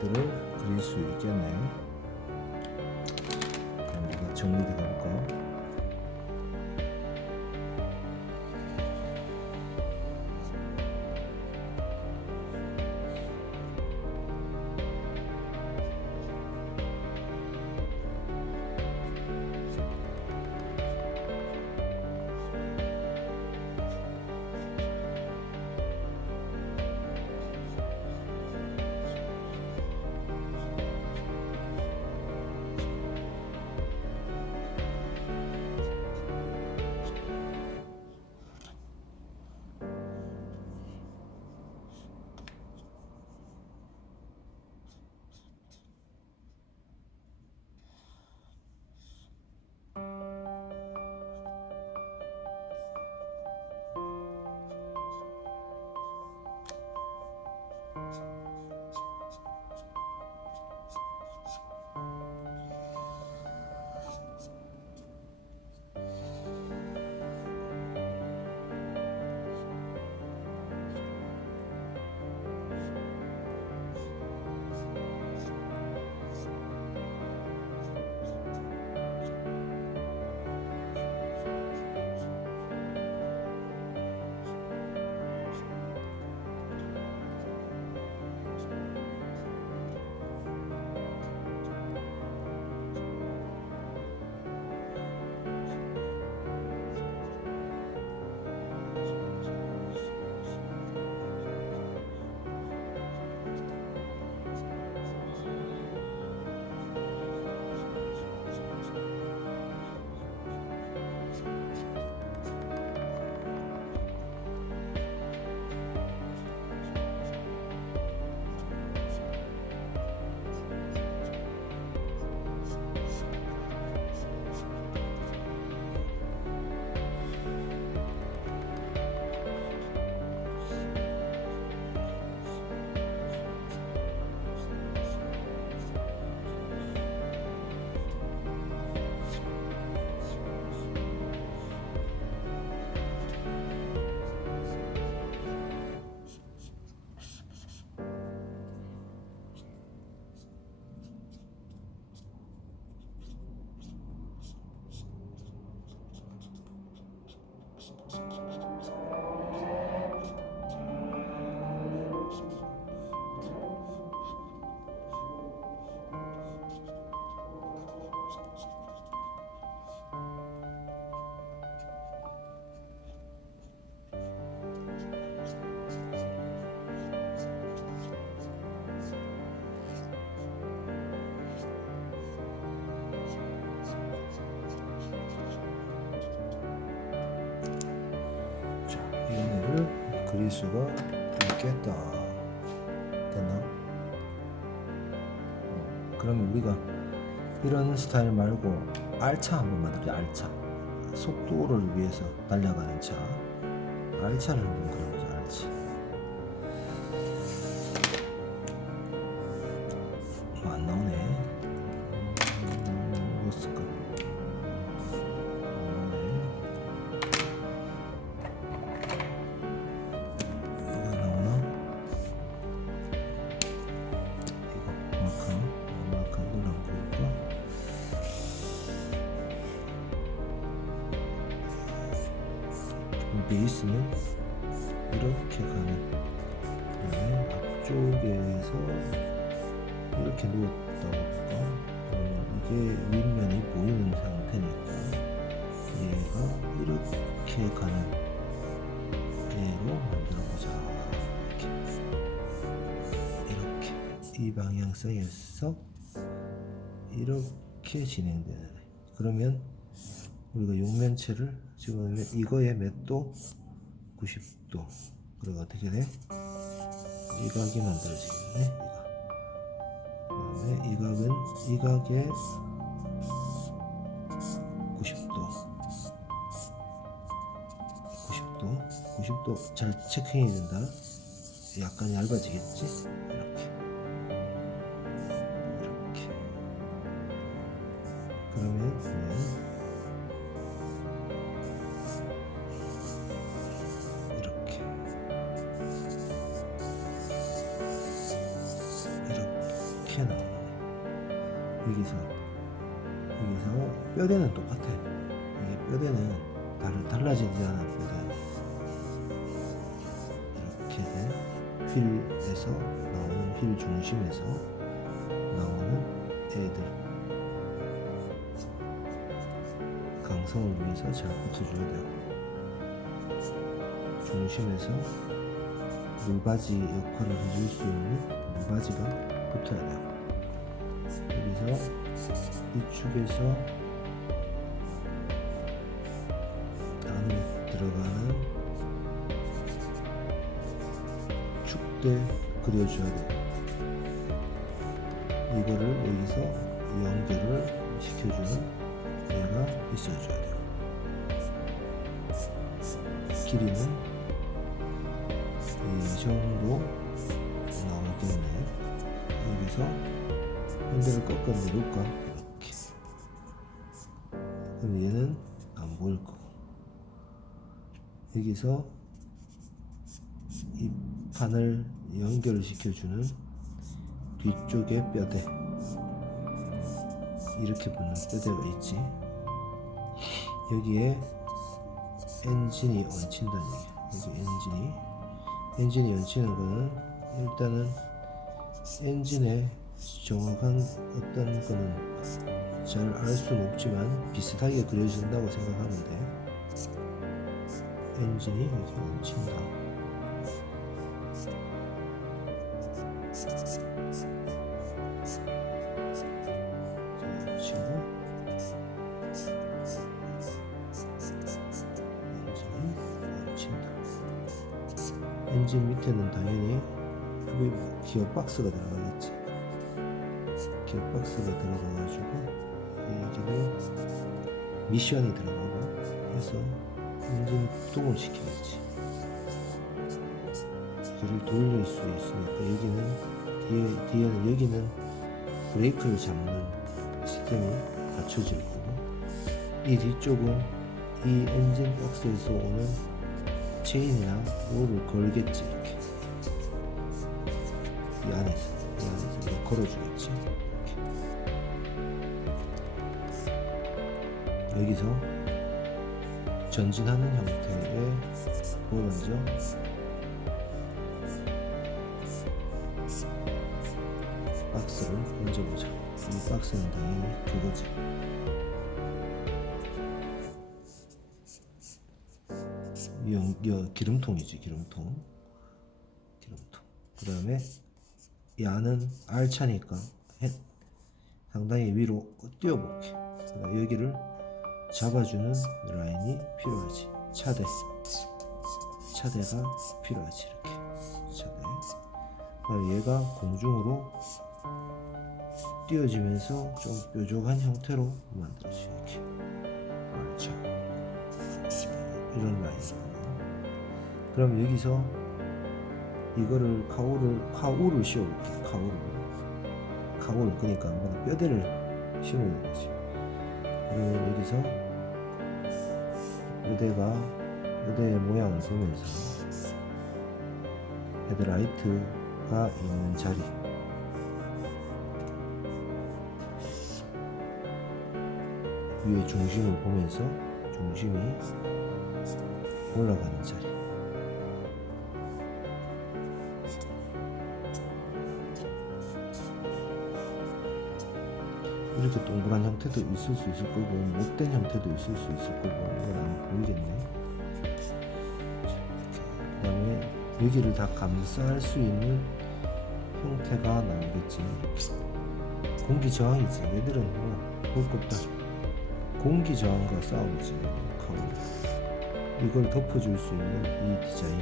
얘네들을 그릴 수 있겠네. 그럼 우리가 정리해 볼까? 얘네를 그릴 수가 있겠다. 됐나? 그러면 우리가 이런 스타일 말고 알차 한번 만들자. 알차. 속도를 위해서 달려가는 차. 알차를 한번 그려보자. 알차. 안 나오네. 뭐 쓸까? 베이스는 이렇게 가는, 그다음에 앞쪽에서 이렇게 누웠다고 볼까? 그러면 이게 윗면이 보이는 상태니까 얘가 이렇게 가는 애로 만들어보자. 이렇게 이 방향성에서 이렇게 진행되는 애. 그러면 우리가 육면체를 집어넣으면 이거의 몇 도? 90도. 그리고 어떻게 돼? 이 각이 만들어지겠네. 이 각은 이 각의 90도. 90도 잘 체킹해야 된다. 약간 얇아지겠지? 이렇게. 그러면 뼈대는 똑같아. 이게 뼈대는 달라지지 않아. 뼈대 이렇게 휠에서 나오는 휠 중심에서 나오는 애들 강성을 위해서 잘 붙여줘야 되고, 중심에서 물바지 역할을 해줄 수 있는 물바지가 붙어야 돼요. 여기서 이쪽에서 안에 들어가는 축대 그려줘야 돼요. 이거를 여기서 연결을 시켜주는 얘가 있어줘야 돼요. 길이는 이 정도 나오겠네. 여기서 핸들을 꺾어 내릴까? 이렇게. 그럼 얘는 안 보일 거고, 여기서 이 판을 연결시켜주는 뒤쪽에 뼈대, 이렇게 붙는 뼈대가 있지. 여기에 엔진이 얹힌다는 얘기야. 여기 엔진이 얹히는 거는 일단은 엔진의 정확한 어떤 거는 잘 알 수는 없지만 비슷하게 그려진다고 생각하면 돼. 엔진이 이렇게 얹힌다. 엔진 밑에는 당연히 기어박스가 들어가겠지. 기어박스가 들어가가지고 여기는 미션이 들어가고 해서 엔진 구동을 시켜야지. 이를 돌릴 수 있으니까 여기는 뒤에는 여기는 브레이크를 잡는 시스템이 갖춰질 거고, 이 뒤쪽은 이 엔진 박스에서 오는 체인이나 롤을 걸겠지. 이렇게 이 안에서 이렇게 걸어주겠지. 이렇게. 여기서 전진하는 형태의 먼저 박스를 얹어보자. 이 박스는 당연히 그거지. 기름통이지. 기름통. 그 다음에 이 안은 알차니까 상당히 위로 띄워볼게. 그러니까 여기를 잡아주는 라인이 필요하지. 차대가 필요하지. 이렇게 차대. 그다음에 얘가 공중으로 띄워지면서 좀 뾰족한 형태로 만들어지. 이렇게 알차 이런 라인으로. 그럼 여기서 이거를 카우를 씌워볼게. 카우를 그러니까 한번 뼈대를 씌우는 거지. 그러면 여기서 뼈대의 모양을 보면서 헤드라이트가 있는 자리, 위에 중심을 보면서 중심이 올라가는 자리, 이렇게 동그란 형태도 있을 수 있을 거고 못된 형태도 있을 수 있을 거고, 이건 안 보이겠네. 그 다음에 여기를 다 감쌀 수 있는 형태가 나오겠지. 공기 저항이지. 얘들은 뭐 볼 거 없다. 공기 저항과 싸움이지. 이걸 덮어줄 수 있는 이 디자인,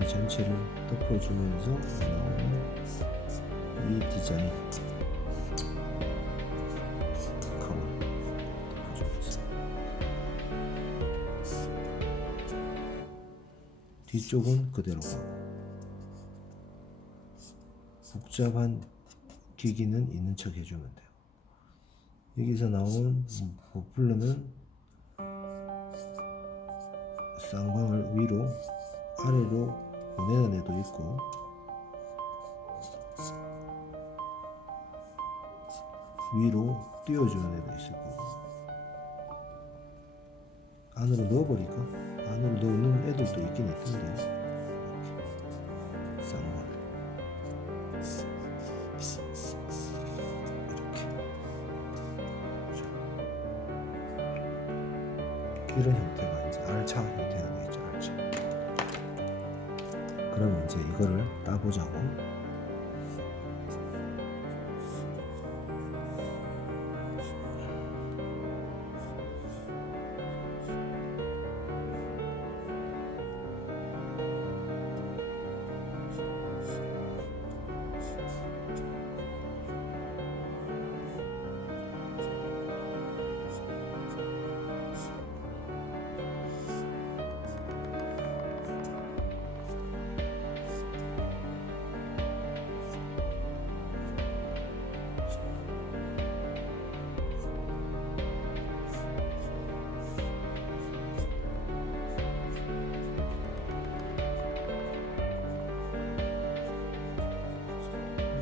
이 전체를 덮어주면서 나오는 이 디자인. 뒤쪽은 그대로 가고, 복잡한 기기는 있는 척 해주면 돼요. 여기서 나온 버플러는 쌍방을 위로 아래로 보내는 애도 있고, 위로 띄워주는 애도 있을 거고, 안으로 넣어버릴까? 안으로 넣는 애들도 있긴 있던데. 이렇게 쌍말 이렇게 이런 형태가 이제 알차 형태가 되겠죠. 알차. 그러면 이제 이거를 따보자고.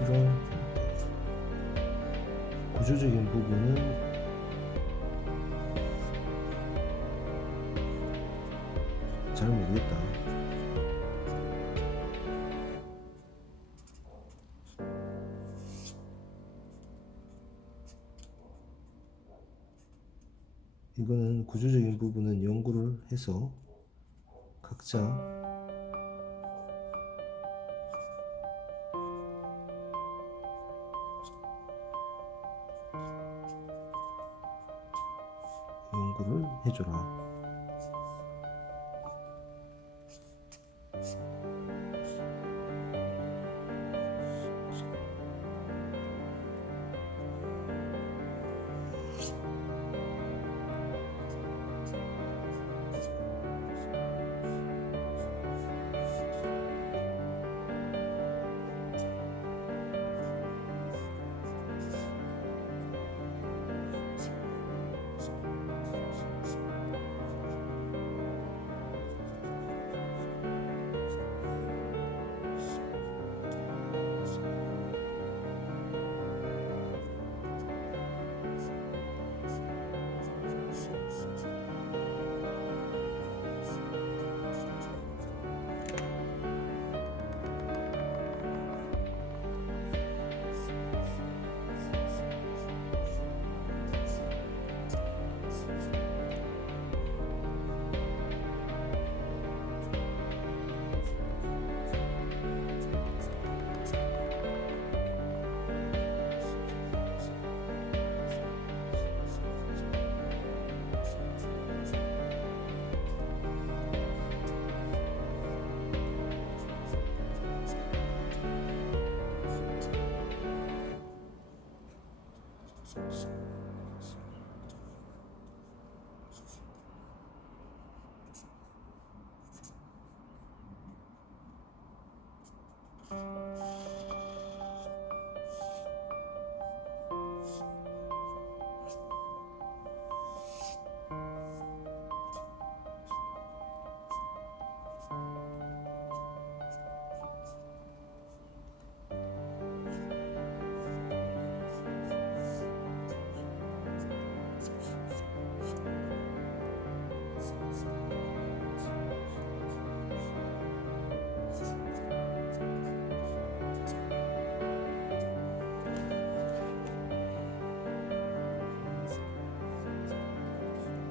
이런 구조적인 부분은 잘 모르겠다. 이거는 구조적인 부분은 연구를 해서 각자 연구를 해줘라.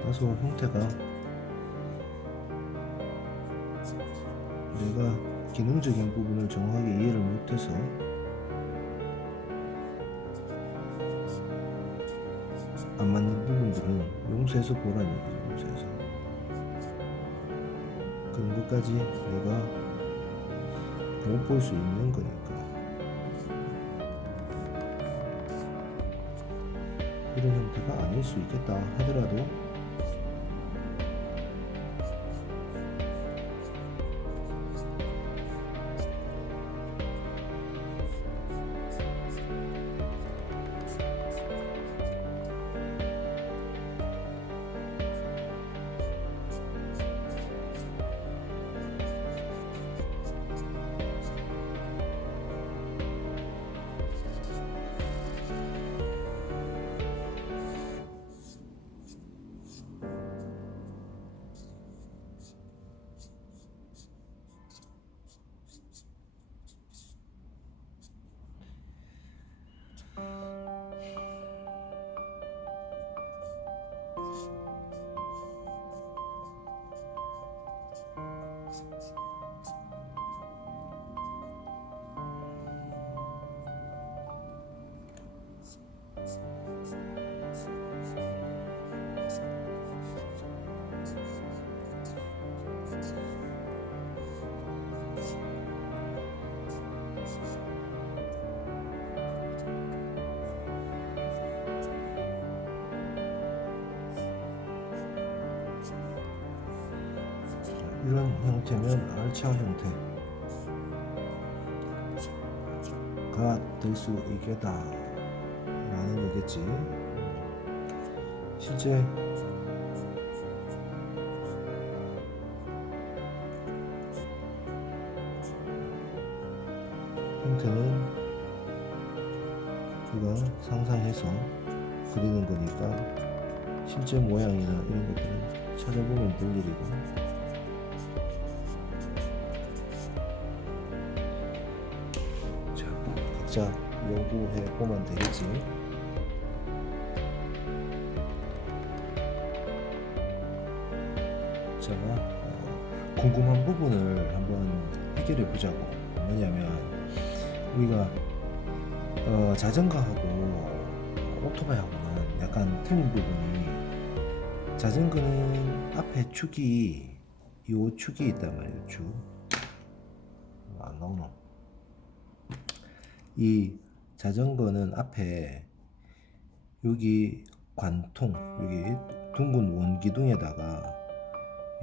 다소 형태가 내가 기능적인 부분을 정확하게 이해를 못해서 안 맞는 부분들은 용서해서 보라는 얘기죠. 용서해서 그런 것까지 내가 못 볼 수 있는 거니까. 이런 형태가 아닐 수 있겠다 하더라도 이런 형태면 R차 형태가 될 수 있겠다 라는 거겠지. 실제 형태는 우리가 상상해서 그리는 거니까 실제 모양이나 이런 것들은 찾아보면 볼 일이고, 자, 각자 연구해 보면 되겠지. 자, 궁금한 부분을 한번 해결해 보자고. 뭐냐면 우리가 자전거하고 오토바이하고는 약간 틀린 부분이, 자전거는 앞에 축이 요 축이 있단 말이에요. 축. 안 나오나? 이 자전거는 앞에 여기 관통, 여기 둥근 원기둥에다가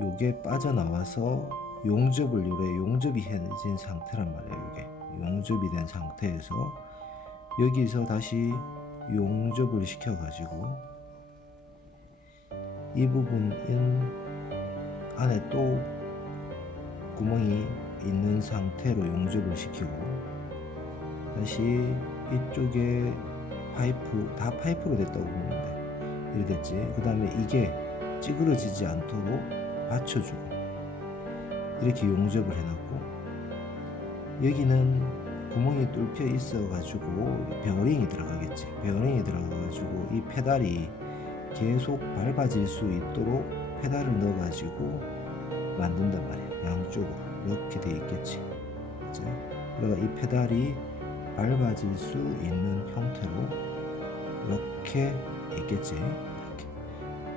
요게 빠져나와서 용접을, 요래 용접이 해진 상태란 말이에요. 이게 용접이 된 상태에서 여기서 다시 용접을 시켜 가지고 이 부분은 안에 또 구멍이 있는 상태로 용접을 시키고, 다시 이쪽에 파이프, 다 파이프로 됐다고 보면 돼. 이렇게 됐지. 그 다음에 이게 찌그러지지 않도록 받쳐주고 이렇게 용접을 해놨고, 여기는 구멍이 뚫혀 있어 가지고 베어링이 들어가겠지. 베어링이 들어가 가지고 이 페달이 계속 밟아질 수 있도록 페달을 넣어 가지고 만든단 말이야. 양쪽으로 이렇게 돼 있겠지. 그치? 그러니까 이 페달이 밟아질 수 있는 형태로 이렇게 있겠지. 이렇게.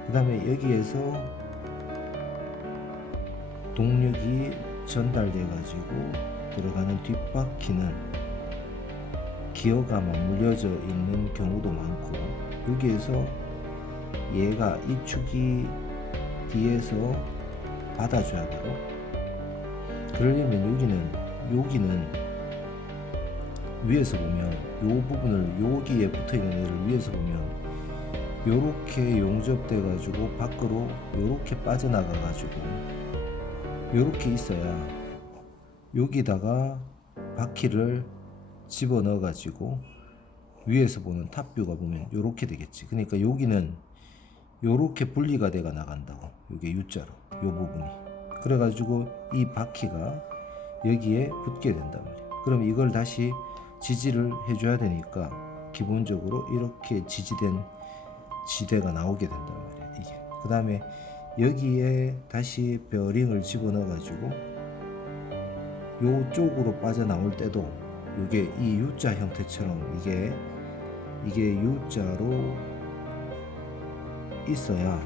그 다음에 여기에서 동력이 전달돼 가지고 들어가는 뒷바퀴는 기어가 맞물려져 있는 경우도 많고, 여기에서 얘가 이 축이 뒤에서 받아줘야 되고, 그러려면 여기는 위에서 보면 요 부분을, 여기에 붙어있는 애를 위에서 보면 요렇게 용접돼 가지고 밖으로 요렇게 빠져나가 가지고 요렇게 있어야 여기다가 바퀴를 집어넣어 가지고 위에서 보는 탑뷰가 보면 요렇게 되겠지. 그러니까 여기는 요렇게 분리가 돼가 나간다고, 요게 U자로 요 부분이. 그래 가지고 이 바퀴가 여기에 붙게 된단 말이야. 그럼 이걸 다시 지지를 해줘야 되니까 기본적으로 이렇게 지지된 지대가 나오게 된단 말이야, 이게. 그 다음에 여기에 다시 베어링을 집어넣어 가지고 요쪽으로 빠져나올 때도 이게 이 U자 형태처럼 이게 U자로 있어야,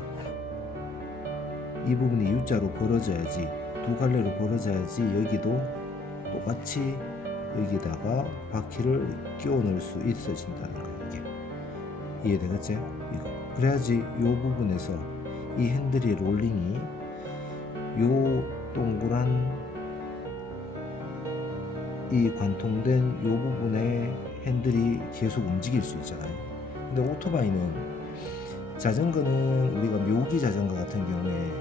이 부분이 U자로 벌어져야지, 두 갈래로 벌어져야지 여기도 똑같이 여기다가 바퀴를 끼워 넣을 수 있어진다는 거야. 이게 이해되겠지? 이거 그래야지 요 부분에서 이 핸들이 롤링이 요 동그란 이 관통된 요 부분에 핸들이 계속 움직일 수 있잖아요. 근데 오토바이는, 자전거는 우리가 묘기 자전거 같은 경우에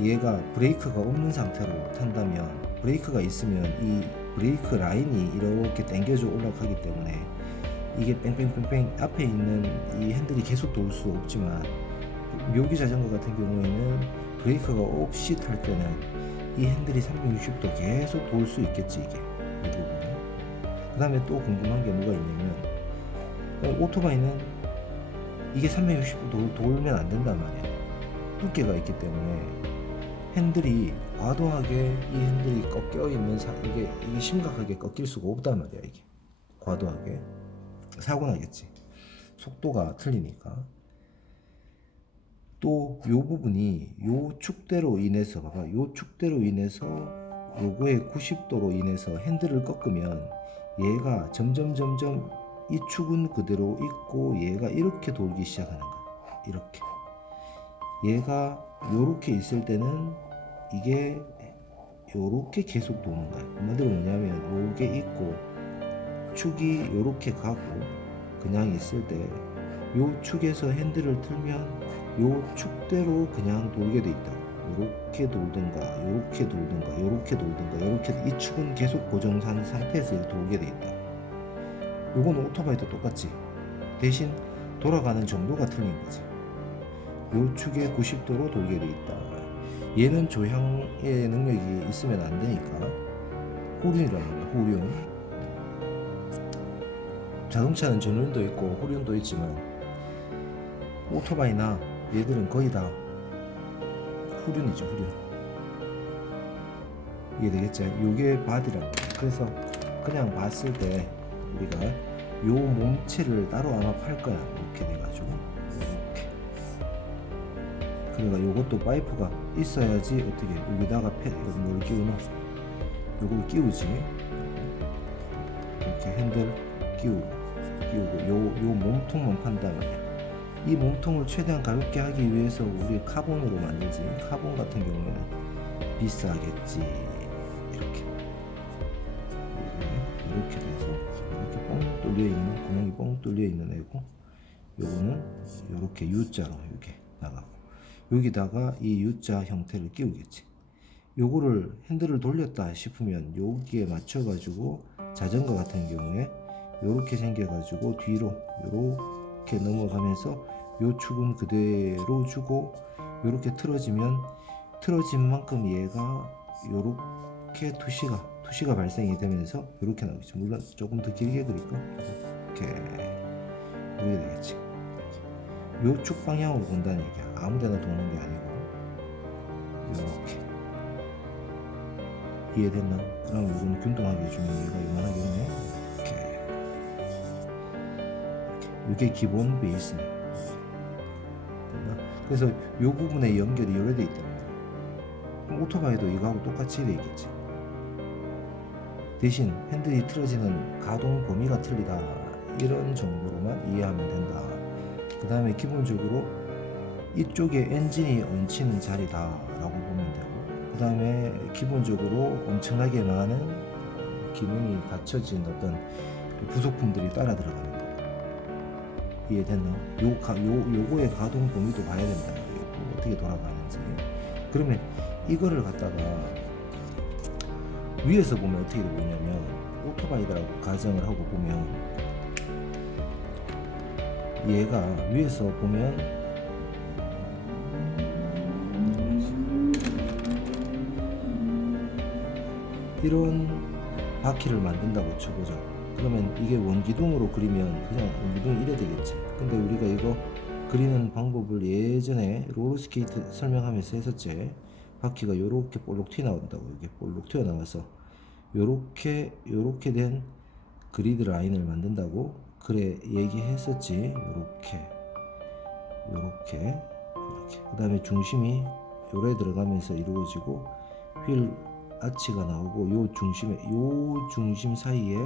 얘가 브레이크가 없는 상태로 탄다면, 브레이크가 있으면 이 브레이크 라인이 이렇게 당겨져 올라가기 때문에 이게 뺑뺑뺑뺑 앞에 있는 이 핸들이 계속 돌 수 없지만, 묘기 자전거 같은 경우에는 브레이크가 없이 탈 때는 이 핸들이 360도 계속 돌 수 있겠지, 이게 이 부분이. 그 다음에 또 궁금한 게 뭐가 있냐면, 오토바이는 이게 360도 돌면 안 된단 말이야. 두께가 있기 때문에 핸들이 과도하게, 이 핸들이 꺾여 있는 이게 심각하게 꺾일 수가 없단 말이야. 이게 과도하게 사고 나겠지, 속도가 틀리니까. 또 요 부분이 요 축대로 인해서, 봐봐, 요 축대로 인해서 요거의 90도로 인해서 핸들을 꺾으면 얘가 점점 이 축은 그대로 있고 얘가 이렇게 돌기 시작하는 거야. 이렇게 얘가 요렇게 있을 때는 이게 요렇게 계속 도는 거야. 한마디로 뭐냐면 요게 있고 축이 요렇게 가고 그냥 있을 때 요 축에서 핸들을 틀면 요 축대로 그냥 돌게 돼 있다. 요렇게 돌든가 요렇게 돌든가 요렇게 돌든가 요렇게, 이 축은 계속 고정한 상태에서 돌게 돼 있다. 요건 오토바이도 똑같지. 대신 돌아가는 정도가 틀린 거지. 요 축에 90도로 돌게 돼 있다. 얘는 조향의 능력이 있으면 안 되니까 후륜이란 말이야. 후륜. 자동차는 전륜도 있고 후륜도 있지만 오토바이나 얘들은 거의 다 후륜이죠. 후륜. 이해되겠지? 요게 바디란 거야. 그래서 그냥 봤을 때 우리가 요 몸체를 따로 아마 팔 거야. 이렇게 돼가지고 이렇게. 그러니까 요것도 파이프가 있어야지. 어떻게 여기다가 뭘 끼우나? 요걸 끼우지. 이렇게 핸들 끼우고 요 몸통만 판단 말이야. 이 몸통을 최대한 가볍게 하기 위해서 우리 카본으로 만들지. 카본 같은 경우에는 비싸겠지. 이렇게 돼서 이렇게 뻥 뚫려 있는, 구멍이 뻥 뚫려 있는 애고, 요거는 요렇게 U자로 이렇게 나가고, 여기다가 이 U자 형태를 끼우겠지. 요거를 핸들을 돌렸다 싶으면 여기에 맞춰 가지고 자전거 같은 경우에 요렇게 생겨 가지고 뒤로 요렇게 넘어가면서 요 축은 그대로 주고, 요렇게 틀어지면 틀어진 만큼 얘가 요렇게 투시가 발생이 되면서 요렇게 나오겠죠. 물론 조금 더 길게 그릴까? 이렇게 되겠지. 요 축 방향으로 본다는 얘기야. 아무 데나 도는 게 아니고 요렇게. 이해됐나? 그럼 요건 균등하게 해주면 얘가 이만하겠네. 이게 기본 베이스네. 그래서 요 부분에 연결이 요래 돼 있단 말이야. 오토바이도 이거하고 똑같이 돼 있겠지. 대신 핸들이 틀어지는 가동 범위가 틀리다. 이런 정도로만 이해하면 된다. 그 다음에 기본적으로 이쪽에 엔진이 얹히는 자리다 라고 보면 되고, 그 다음에 기본적으로 엄청나게 많은 기능이 갖춰진 어떤 부속품들이 따라 들어가는 거예요. 이해됐나? 요거의 가동 범위도 봐야 된다는 거예요. 어떻게 돌아가는지. 그러면 이거를 갖다가 위에서 보면 어떻게 보냐면, 오토바이라고 가정을 하고 보면, 얘가 위에서 보면 이런 바퀴를 만든다고 쳐보자. 그러면 이게 원기둥으로 그리면 그냥 원기둥이 이래 되겠지. 근데 우리가 이거 그리는 방법을 예전에 롤러스케이트 설명하면서 했었지. 바퀴가 요렇게 볼록 튀어나온다고. 이게 볼록 튀어나와서 요렇게 된 그리드 라인을 만든다고 그래 얘기했었지. 요렇게 그 다음에 중심이 요래 들어가면서 이루어지고 휠 아치가 나오고, 요 중심 사이에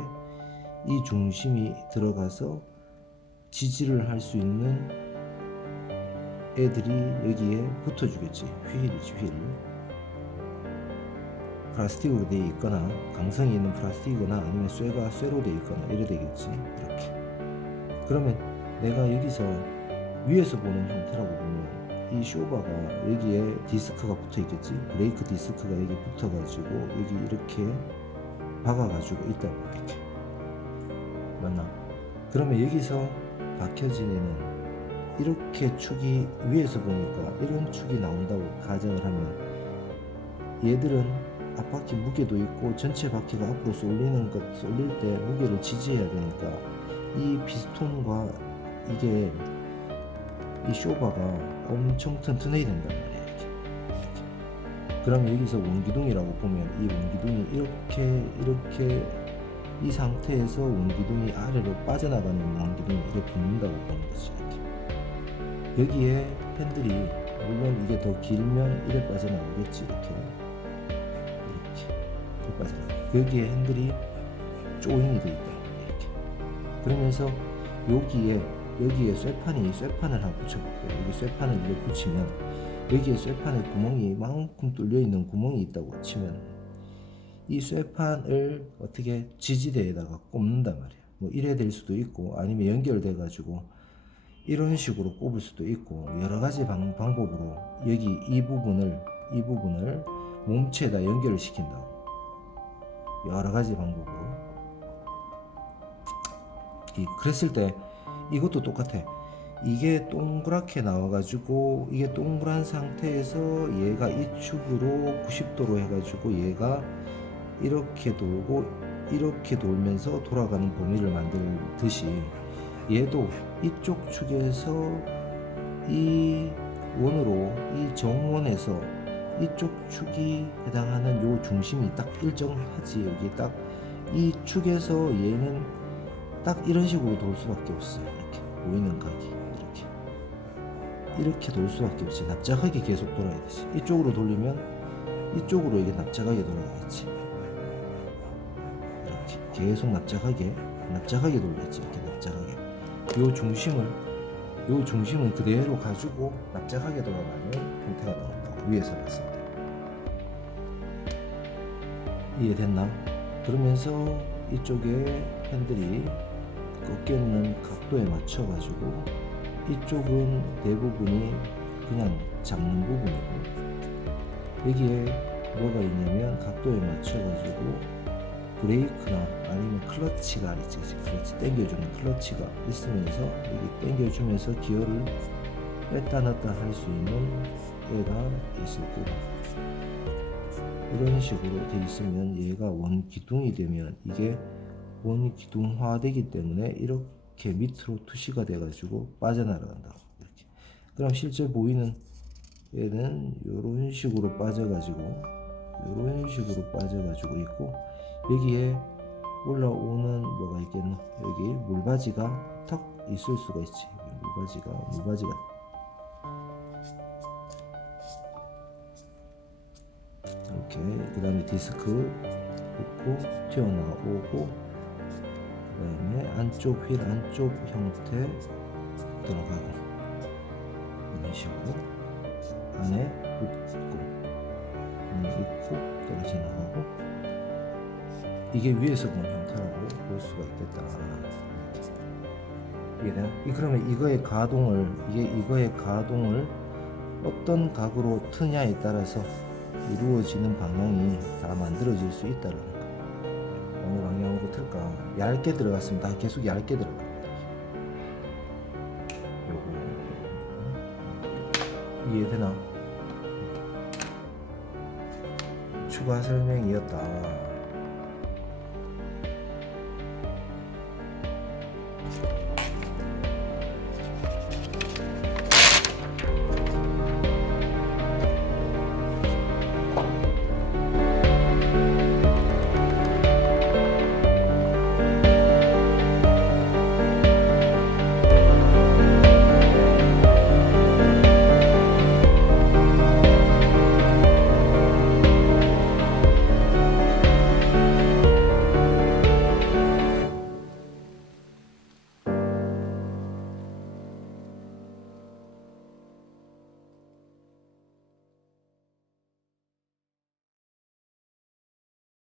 이 중심이 들어가서 지지를 할 수 있는 애들이 여기에 붙어주겠지. 휠이지. 휠. 플라스틱으로 되어 있거나 강성이 있는 플라스틱이거나 아니면 쇠로 되어 있거나 이래 되겠지. 이렇게. 그러면 내가 여기서 위에서 보는 형태라고 보면 이 쇼바가 여기에 디스크가 붙어 있겠지. 브레이크 디스크가 여기 붙어 가지고 여기 이렇게 박아 가지고 있다. 이렇게. 맞나? 그러면 여기서 박혀진 애는 이렇게 축이 위에서 보니까 이런 축이 나온다고 가정을 하면, 얘들은 앞바퀴 무게도 있고 전체 바퀴가 앞으로 쏠릴 때 무게를 지지해야 되니까 이 피스톤과 이게 이 쇼바가 엄청 튼튼해야 된단 말이야. 이렇게. 그러면 여기서 원기둥이라고 보면 이 원기둥이 이렇게 이 상태에서 원기둥이 아래로 빠져나가는 원기둥이 이렇게 붙는다고 보는 거지. 이렇게. 여기에 팬들이 물론 이게 더 길면 이래 빠져나오겠지. 이렇게 빠져나가. 여기에 핸들이 조인이 돼 있다. 이렇게. 그러면서 여기에 쇠판을 하나 붙여볼게요. 여기 쇠판을 이렇게 붙이면 여기에 쇠판에 구멍이 이만큼 뚫려 있는 구멍이 있다고 치면 이 쇠판을 어떻게 지지대에다가 꼽는단 말이야. 뭐 이래 될 수도 있고 아니면 연결돼 가지고 이런 식으로 꼽을 수도 있고 여러 가지 방법으로 여기 이 부분을 몸체에다 연결을 시킨다고. 여러 가지 방법으로. 그랬을 때 이것도 똑같아. 이게 동그랗게 나와가지고 이게 동그란 상태에서 얘가 이 축으로 90도로 해가지고 얘가 이렇게 돌고 이렇게 돌면서 돌아가는 범위를 만들듯이 얘도 이쪽 축에서 이 원으로 이 정원에서 이쪽 축이 해당하는 요 중심이 딱 일정하지. 여기 딱 이 축에서 얘는 딱 이런 식으로 돌 수밖에 없어요. 이렇게 보이는 각이 이렇게 돌 수밖에 없지. 납작하게 계속 돌아야 되지. 이쪽으로 돌리면 이쪽으로 이게 납작하게 돌아가겠지. 이렇게 계속 납작하게 돌겠지. 이렇게 납작하게. 요 중심을 그대로 가지고 납작하게 돌아가는 형태가 나온다고 위에서 봤을 때. 이해됐나? 그러면서 이쪽에 핸들이 꺾여있는 각도에 맞춰가지고 이쪽은 대부분이 그냥 잡는 부분이고 여기에 뭐가 있냐면 각도에 맞춰가지고 브레이크나 아니면 클러치가 있지. 클러치 당겨주는 클러치가 있으면서 여기 당겨주면서 기어를 뺐다 넣었다 할 수 있는 애가 있을 거고 이런 식으로 돼 있으면 얘가 원기둥이 되면 이게 원기둥화 되기 때문에 이렇게 밑으로 투시가 돼 가지고 빠져나간다고. 이렇게. 그럼 실제 보이는 얘는 이런 식으로 빠져가지고 있고 여기에 올라오는 뭐가 있겠노? 여기 물바지가 턱 있을 수가 있지. 물바지가 이렇게. 그 다음에 디스크 붙고 튀어나오고 그 다음에 안쪽 휠 안쪽 형태 들어가고 이런 식으로 안에 붙고 떨어져 나가고 이게 위에서 본 형태라고 볼 수가 있겠다. 그러면 이거의 가동을 어떤 각으로 트냐에 따라서 이루어지는 방향이 다 만들어질 수 있다는 거. 어느 방향으로 틀까? 얇게 들어갔으면 다 계속 얇게 들어가. 요거 이해되나? 추가 설명이었다.